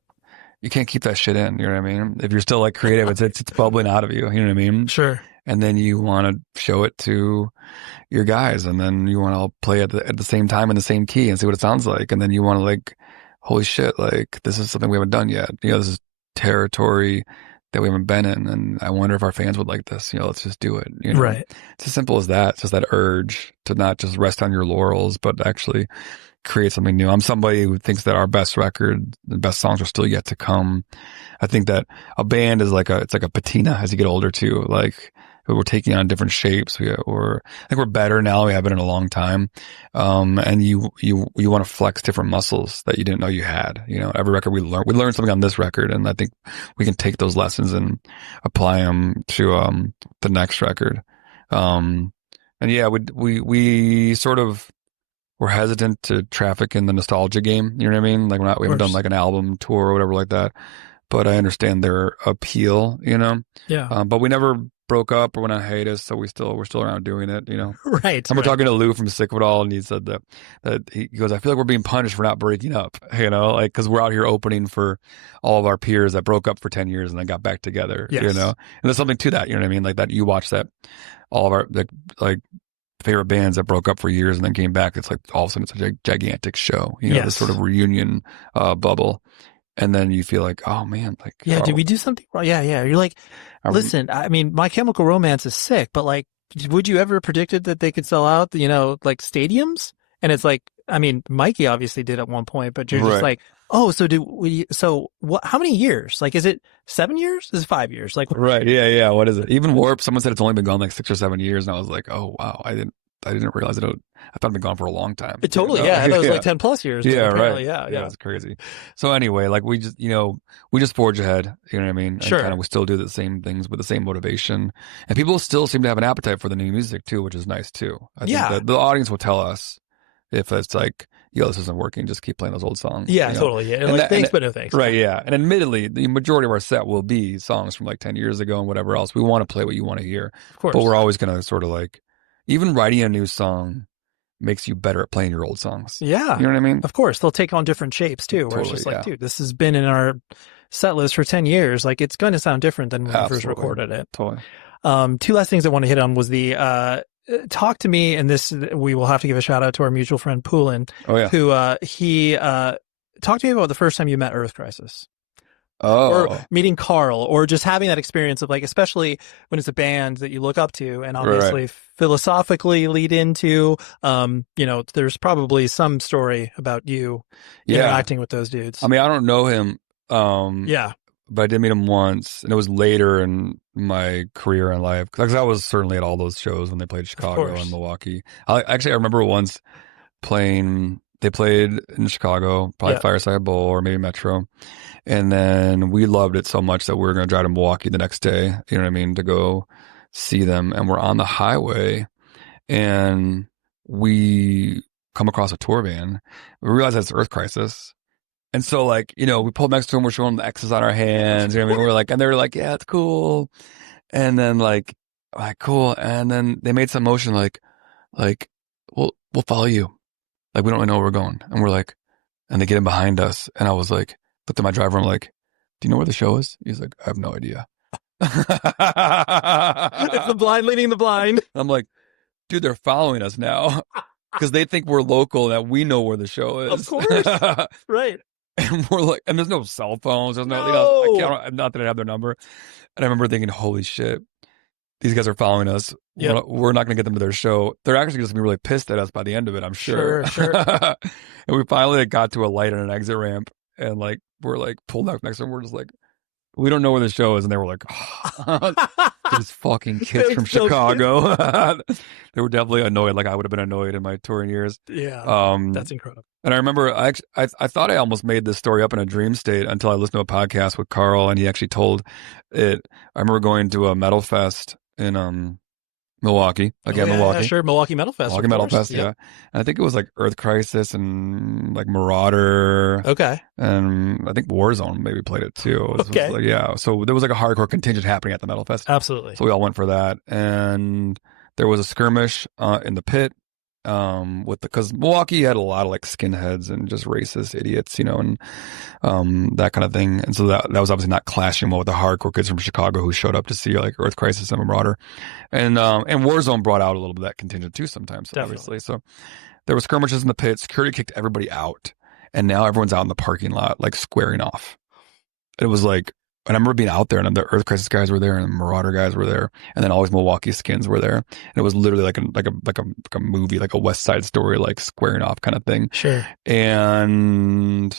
keep that shit in. You know what I mean? If you're still like creative, it's bubbling out of you. You know what I mean? Sure. And then you want to show it to your guys, and then you want to play it at the same time in the same key and see what it sounds like. And then you want to like, holy shit, like this is something we haven't done yet. This is territory that we haven't been in, and I wonder if our fans would like this. Let's just do it. Right. It's as simple as that. It's just that urge to not just rest on your laurels, but actually create something new. I'm somebody who thinks that our best record, the best songs are still yet to come. I think that a band is it's like a patina as you get older too. Like we're taking on different shapes. I think we're better now. We haven't in a long time. And you want to flex different muscles that you didn't know you had. Every record we learned something on this record, and I think we can take those lessons and apply them to the next record. And yeah, we sort of we're hesitant to traffic in the nostalgia game. You know what I mean? Like we haven't done like an album tour or whatever like that. But I understand their appeal. Yeah. But we never broke up or went on hiatus, so we're still around doing it. Right. And we're talking to Lou from Sick of It All, and he said that he goes, I feel like we're being punished for not breaking up. Like because we're out here opening for all of our peers that broke up for 10 years and then got back together. Yes. And there's something to that. You know what I mean? Like that you watch that all of our like favorite bands that broke up for years and then came back. It's like all of a sudden it's a gigantic show. Yes. This sort of reunion bubble. And then you feel like, oh man, like, yeah, did we do something wrong? Yeah. You're like, listen, I mean, My Chemical Romance is sick, but like, would you ever have predicted that they could sell out, like stadiums? And it's like, I mean, Mikey obviously did at one point, but you're just like, oh, so what, how many years? Like, is it 7 years? Is it 5 years? Like, right. Yeah. What is it? Even Warp, someone said it's only been gone like 6 or 7 years. And I was like, oh, wow. I didn't realize it. I thought it'd been gone for a long time. Totally. Yeah. I thought it was like 10 plus years. Yeah. Right. Yeah. It's crazy. So anyway, like we just forge ahead. You know what I mean? Sure. And kind of we still do the same things with the same motivation, and people still seem to have an appetite for the new music too, which is nice too. I think that the audience will tell us if it's like, this isn't working, just keep playing those old songs. Yeah, totally. Yeah. Like, thanks, but no thanks. Right. Yeah. And admittedly, the majority of our set will be songs from like 10 years ago and whatever else. We want to play what you want to hear. Of course. But we're always going to sort of like, even writing a new song makes you better at playing your old songs. Yeah. You know what I mean? Of course. They'll take on different shapes too, where it's just like, dude, this has been in our set list for 10 years. Like, it's going to sound different than when we first recorded it. Totally. Two last things I want to hit on was the, talk to me, and this, we will have to give a shout out to our mutual friend Poulin, who, he, talked to me about the first time you met Earth Crisis. Or meeting Carl, or just having that experience of like, especially when it's a band that you look up to and obviously philosophically lead into, there's probably some story about you interacting with those dudes. I mean, I don't know him. But I did meet him once, and it was later in my career and life. Because I was certainly at all those shows when they played Chicago and Milwaukee. I remember once they played in Chicago, probably Fireside Bowl or maybe Metro. And then we loved it so much that we were going to drive to Milwaukee the next day, you know what I mean, to go see them. And we're on the highway, and we come across a tour van. We realize that's Earth Crisis. And so, like, we pulled next to them, we're showing them the X's on our hands. You know what I mean? We're like, and they were like, yeah, it's cool. And then like, cool. And then they made some motion like, we'll follow you. Like, we don't really know where we're going. And we're like, and they get in behind us. And I was like, looked at my driver, I'm like, do you know where the show is? He's like, I have no idea. It's the blind leading the blind. I'm like, dude, they're following us now because they think we're local, that we know where the show is. Of course. Right. And we're like, and there's no cell phones. There's no, not that I have their number. And I remember thinking, holy shit, these guys are following us. Yep. We're not going to get them to their show. They're actually just going to be really pissed at us by the end of it, I'm sure. Sure. And we finally got to a light on an exit ramp, and like we're like pulled up next to them. We're just like, we don't know where the show is. And they were like, oh, these fucking kids from Chicago. They were definitely annoyed, like I would have been annoyed in my touring years. Yeah, that's incredible. And I remember I thought I almost made this story up in a dream state until I listened to a podcast with Carl, and he actually told it. I remember going to a metal fest in Milwaukee. Milwaukee. Yeah, sure. Milwaukee Metal Fest. Milwaukee Metal Fest, yeah. And I think it was like Earth Crisis and like Marauder. Okay. And I think Warzone maybe played it too. Okay. Like, yeah. So there was like a hardcore contingent happening at the Metal Fest. Absolutely. So we all went for that. And there was a skirmish in the pit because Milwaukee had a lot of like skinheads and just racist idiots, and that kind of thing. And so that was obviously not clashing well with the hardcore kids from Chicago who showed up to see like Earth Crisis and Marauder. And Warzone brought out a little bit of that contingent too sometimes, obviously. So there were skirmishes in the pit. Security kicked everybody out, and now everyone's out in the parking lot like squaring off. It was like, and I remember being out there, and the Earth Crisis guys were there, and the Marauder guys were there, and then all these Milwaukee skins were there. And it was literally like a movie, like a West Side Story, like squaring off kind of thing. Sure. And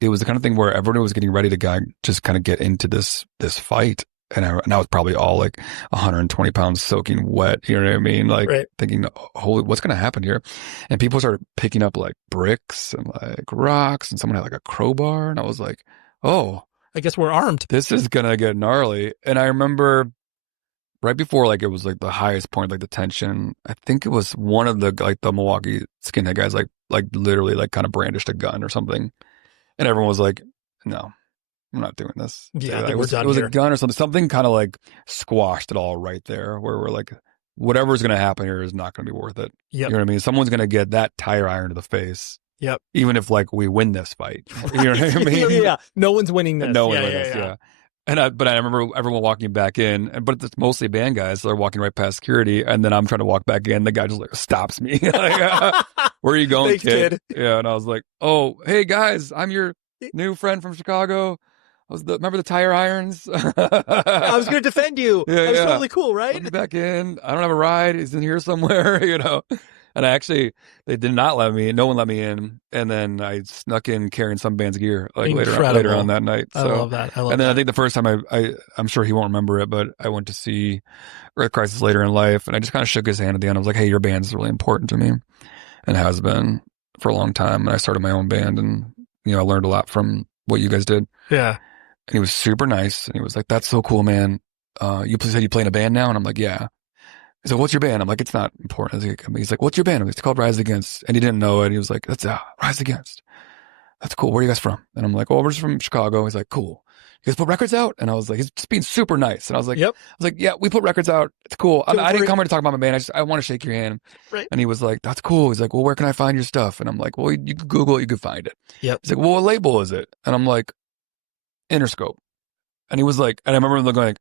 it was the kind of thing where everyone was getting ready to just kind of get into this fight. And I was probably all like 120 pounds soaking wet. You know what I mean? Like thinking, holy, what's going to happen here? And people started picking up like bricks and like rocks, and someone had like a crowbar. And I was like, oh, I guess we're armed. This is going to get gnarly. And I remember right before, like, it was like the highest point, like the tension, I think it was one of the Milwaukee skinhead guys, like literally like kind of brandished a gun or something. And everyone was like, no, I'm not doing this. Yeah, it was a gun or something. Something kind of like squashed it all right there, where we're like, whatever's going to happen here is not going to be worth it. Yep. You know what I mean? Someone's going to get that tire iron to the face. Yep. Even if like we win this fight, you know what I mean? Yeah. No one's winning this. No one wins this. Yeah. And but I remember everyone walking back in, but it's mostly band guys. So they're walking right past security, and then I'm trying to walk back in. The guy just like stops me. Like, where are you going, Thanks, kid? Yeah. And I was like, oh, hey guys, I'm your new friend from Chicago. Remember the tire irons? I was going to defend you. Yeah, that was totally cool, right? Let me back in. I don't have a ride. He's in here somewhere, And they did not let me. No one let me in. And then I snuck in carrying some band's gear like later on that night. So, I love that. And then I think the first time I'm sure he won't remember it, but I went to see Earth Crisis later in life, and I just kind of shook his hand at the end. I was like, hey, your band is really important to me, and has been for a long time. And I started my own band, and I learned a lot from what you guys did. Yeah. And he was super nice, and he was like, that's so cool, man. You said you play in a band now? And I'm like, yeah. He's like, what's your band? I'm like, it's not important. He's like, what's your band? It's called Rise Against. And he didn't know it. He was like, that's Rise Against. That's cool. Where are you guys from? And I'm like, oh, we're just from Chicago. He's like, cool. You guys put records out? And I was like, he's just being super nice. And I was like, yep. Yeah, we put records out. It's cool. I didn't come here to talk about my band. I want to shake your hand. Right. And he was like, that's cool. He's like, well, where can I find your stuff? And I'm like, well, you can Google it. You can find it. Yep. He's like, well, what label is it? And I'm like, Interscope. And he was like, and I remember him going like,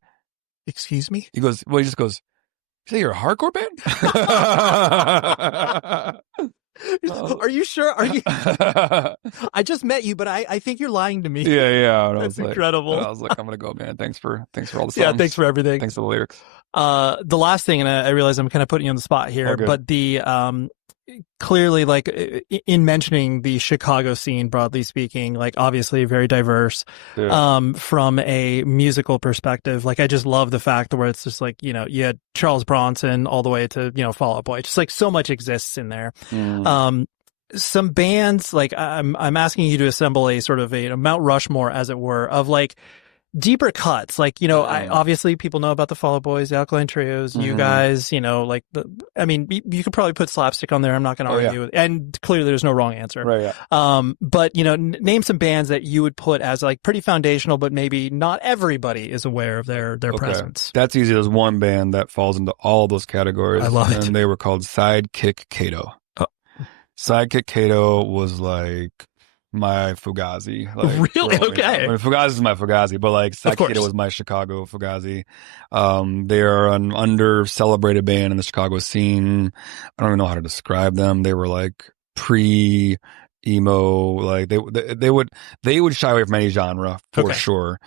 excuse me? He goes, well, he just goes, you say you're a hardcore band? Are you sure? Are you? I just met you, but I think you're lying to me. Yeah. That's incredible. I was like, I'm gonna go, man. Thanks for all the songs. Yeah, thanks for everything. Thanks for the lyrics. The last thing, and I realize I'm kind of putting you on the spot here, but the clearly, like in mentioning the Chicago scene, broadly speaking, like obviously very diverse, from a musical perspective. Like I just love the fact where it's just like, you had Charles Bronson all the way to, Fall Out Boy, just like so much exists in there. Some bands, like I'm asking you to assemble a sort of a Mount Rushmore, as it were, of like deeper cuts. Like, I obviously people know about the Fall Out Boys, the Alkaline Trios, you guys, like you could probably put Slapstick on there. I'm not going to argue with, and clearly there's no wrong answer. Right. Yeah. But name some bands that you would put as like pretty foundational, but maybe not everybody is aware of their presence. That's easy. There's one band that falls into all of those categories. I love it. And they were called Sidekick Kato. Sidekick Kato was like my Fugazi. Like, really? Okay. I mean, Fugazi is my Fugazi, but like Sidekick Kato was my Chicago Fugazi. They are an under-celebrated band in the Chicago scene. I don't even know how to describe them. They were like pre emo. Like they would shy away from any genre for Okay. sure.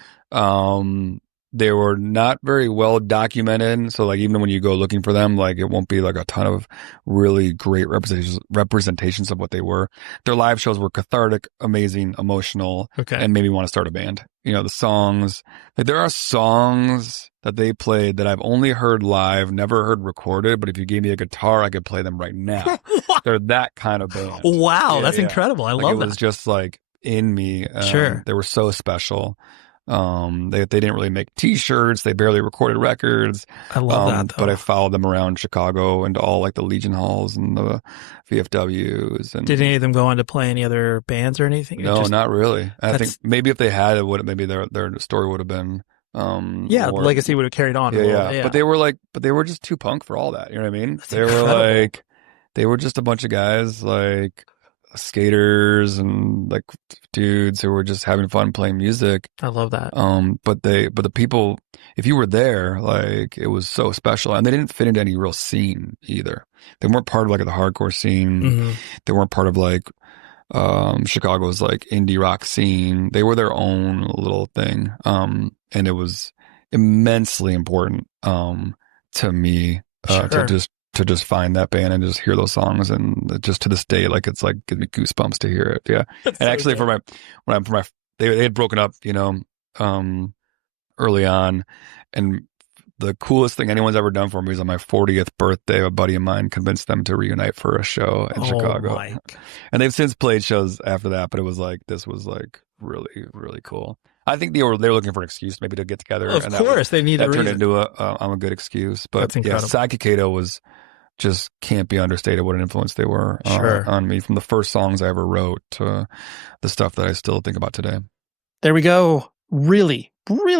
They were not very well documented, so like even when you go looking for them, like it won't be like a ton of really great representations of what they were. Their live shows were cathartic, amazing, emotional, Okay. and made me want to start a band. You know, the songs, like there are songs that they played that I've only heard live, never heard recorded, but if you gave me a guitar, I could play them right now. They're that kind of band. Wow, Yeah, that's yeah. incredible. I Like love it was that. just like in me. Sure. They were so special. They didn't really make t-shirts. They barely recorded records. I love that, though. But I followed them around Chicago and all like the Legion Halls and the VFWs. And Did any of them go on to play any other bands or anything? no, not really. I That's- think maybe if they had, it would maybe their story would have been Yeah, the more, legacy would have carried on. yeah. But they were just too punk for all that. You know what I mean? That's They incredible. were like, they were just a bunch of guys like skaters and like dudes who were just having fun playing music. I love that. But the people, if you were there, like it was so special, and they didn't fit into any real scene either. They weren't part of like the hardcore scene. Mhm. They weren't part of like Chicago's like indie rock scene. They were their own little thing. And it was immensely important to me Sure. to just find that band and just hear those songs, and just to this day, like it's like gives me goosebumps to hear it. Yeah. That's And so actually good. they had broken up, you know, early on, and the coolest thing anyone's ever done for me was on my 40th birthday, a buddy of mine convinced them to reunite for a show in Chicago. My. And they've since played shows after that, but it was like, this was like really, really cool. I think they were looking for an excuse maybe to get together. Of and course, they need a that turned reason. into a good excuse. But That's yeah, incredible. Saki Kato was just can't be understated what an influence they were Sure. on me, from the first songs I ever wrote to the stuff that I still think about today. There we go. Really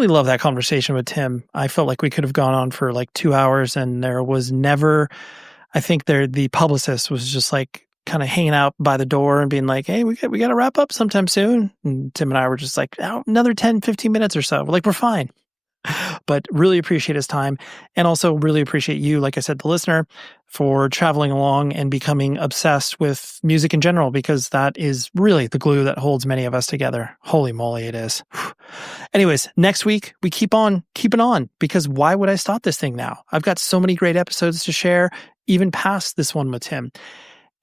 love that conversation with Tim. I felt like we could have gone on for like 2 hours, and there was never, I think the publicist was just like kind of hanging out by the door and being like, hey, we got to wrap up sometime soon. And Tim and I were just like, oh, another 10, 15 minutes or so. We're like, we're fine. But really appreciate his time, and also really appreciate you, like I said, the listener, for traveling along and becoming obsessed with music in general, because that is really the glue that holds many of us together. Holy moly, it is. Anyways, next week we keep on keeping on, because why would I stop this thing now? I've got so many great episodes to share, even past this one with Tim.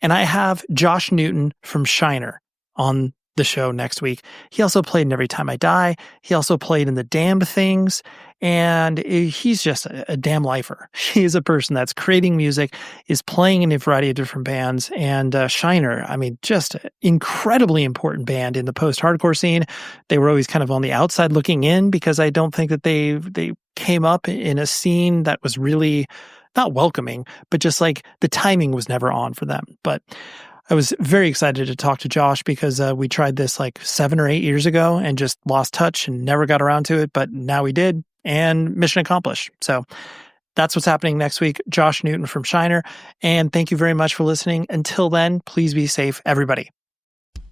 And I have Josh Newton from Shiner on the show next week. He also played in Every Time I Die. He also played in The Damned Things, and he's just a damn lifer. He is a person that's creating music, is playing in a variety of different bands, and Shiner, I mean, just an incredibly important band in the post-hardcore scene. They were always kind of on the outside looking in, because I don't think that they came up in a scene that was really not welcoming, but just like the timing was never on for them. But I was very excited to talk to Josh, because we tried this like 7 or 8 years ago and just lost touch and never got around to it. But now we did, and mission accomplished. So that's what's happening next week. Josh Newton from Shiner. And thank you very much for listening. Until then, please be safe, everybody.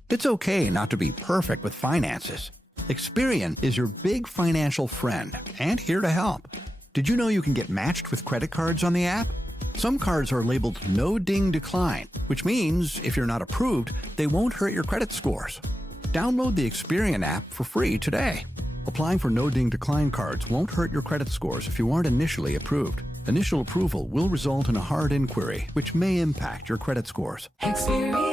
It's okay not to be perfect with finances. Experian is your big financial friend and here to help. Did you know you can get matched with credit cards on the app? Some cards are labeled no ding decline, which means if you're not approved, they won't hurt your credit scores. Download the Experian app for free today. Applying for no ding decline cards won't hurt your credit scores if you aren't initially approved. Initial approval will result in a hard inquiry, which may impact your credit scores. Experian.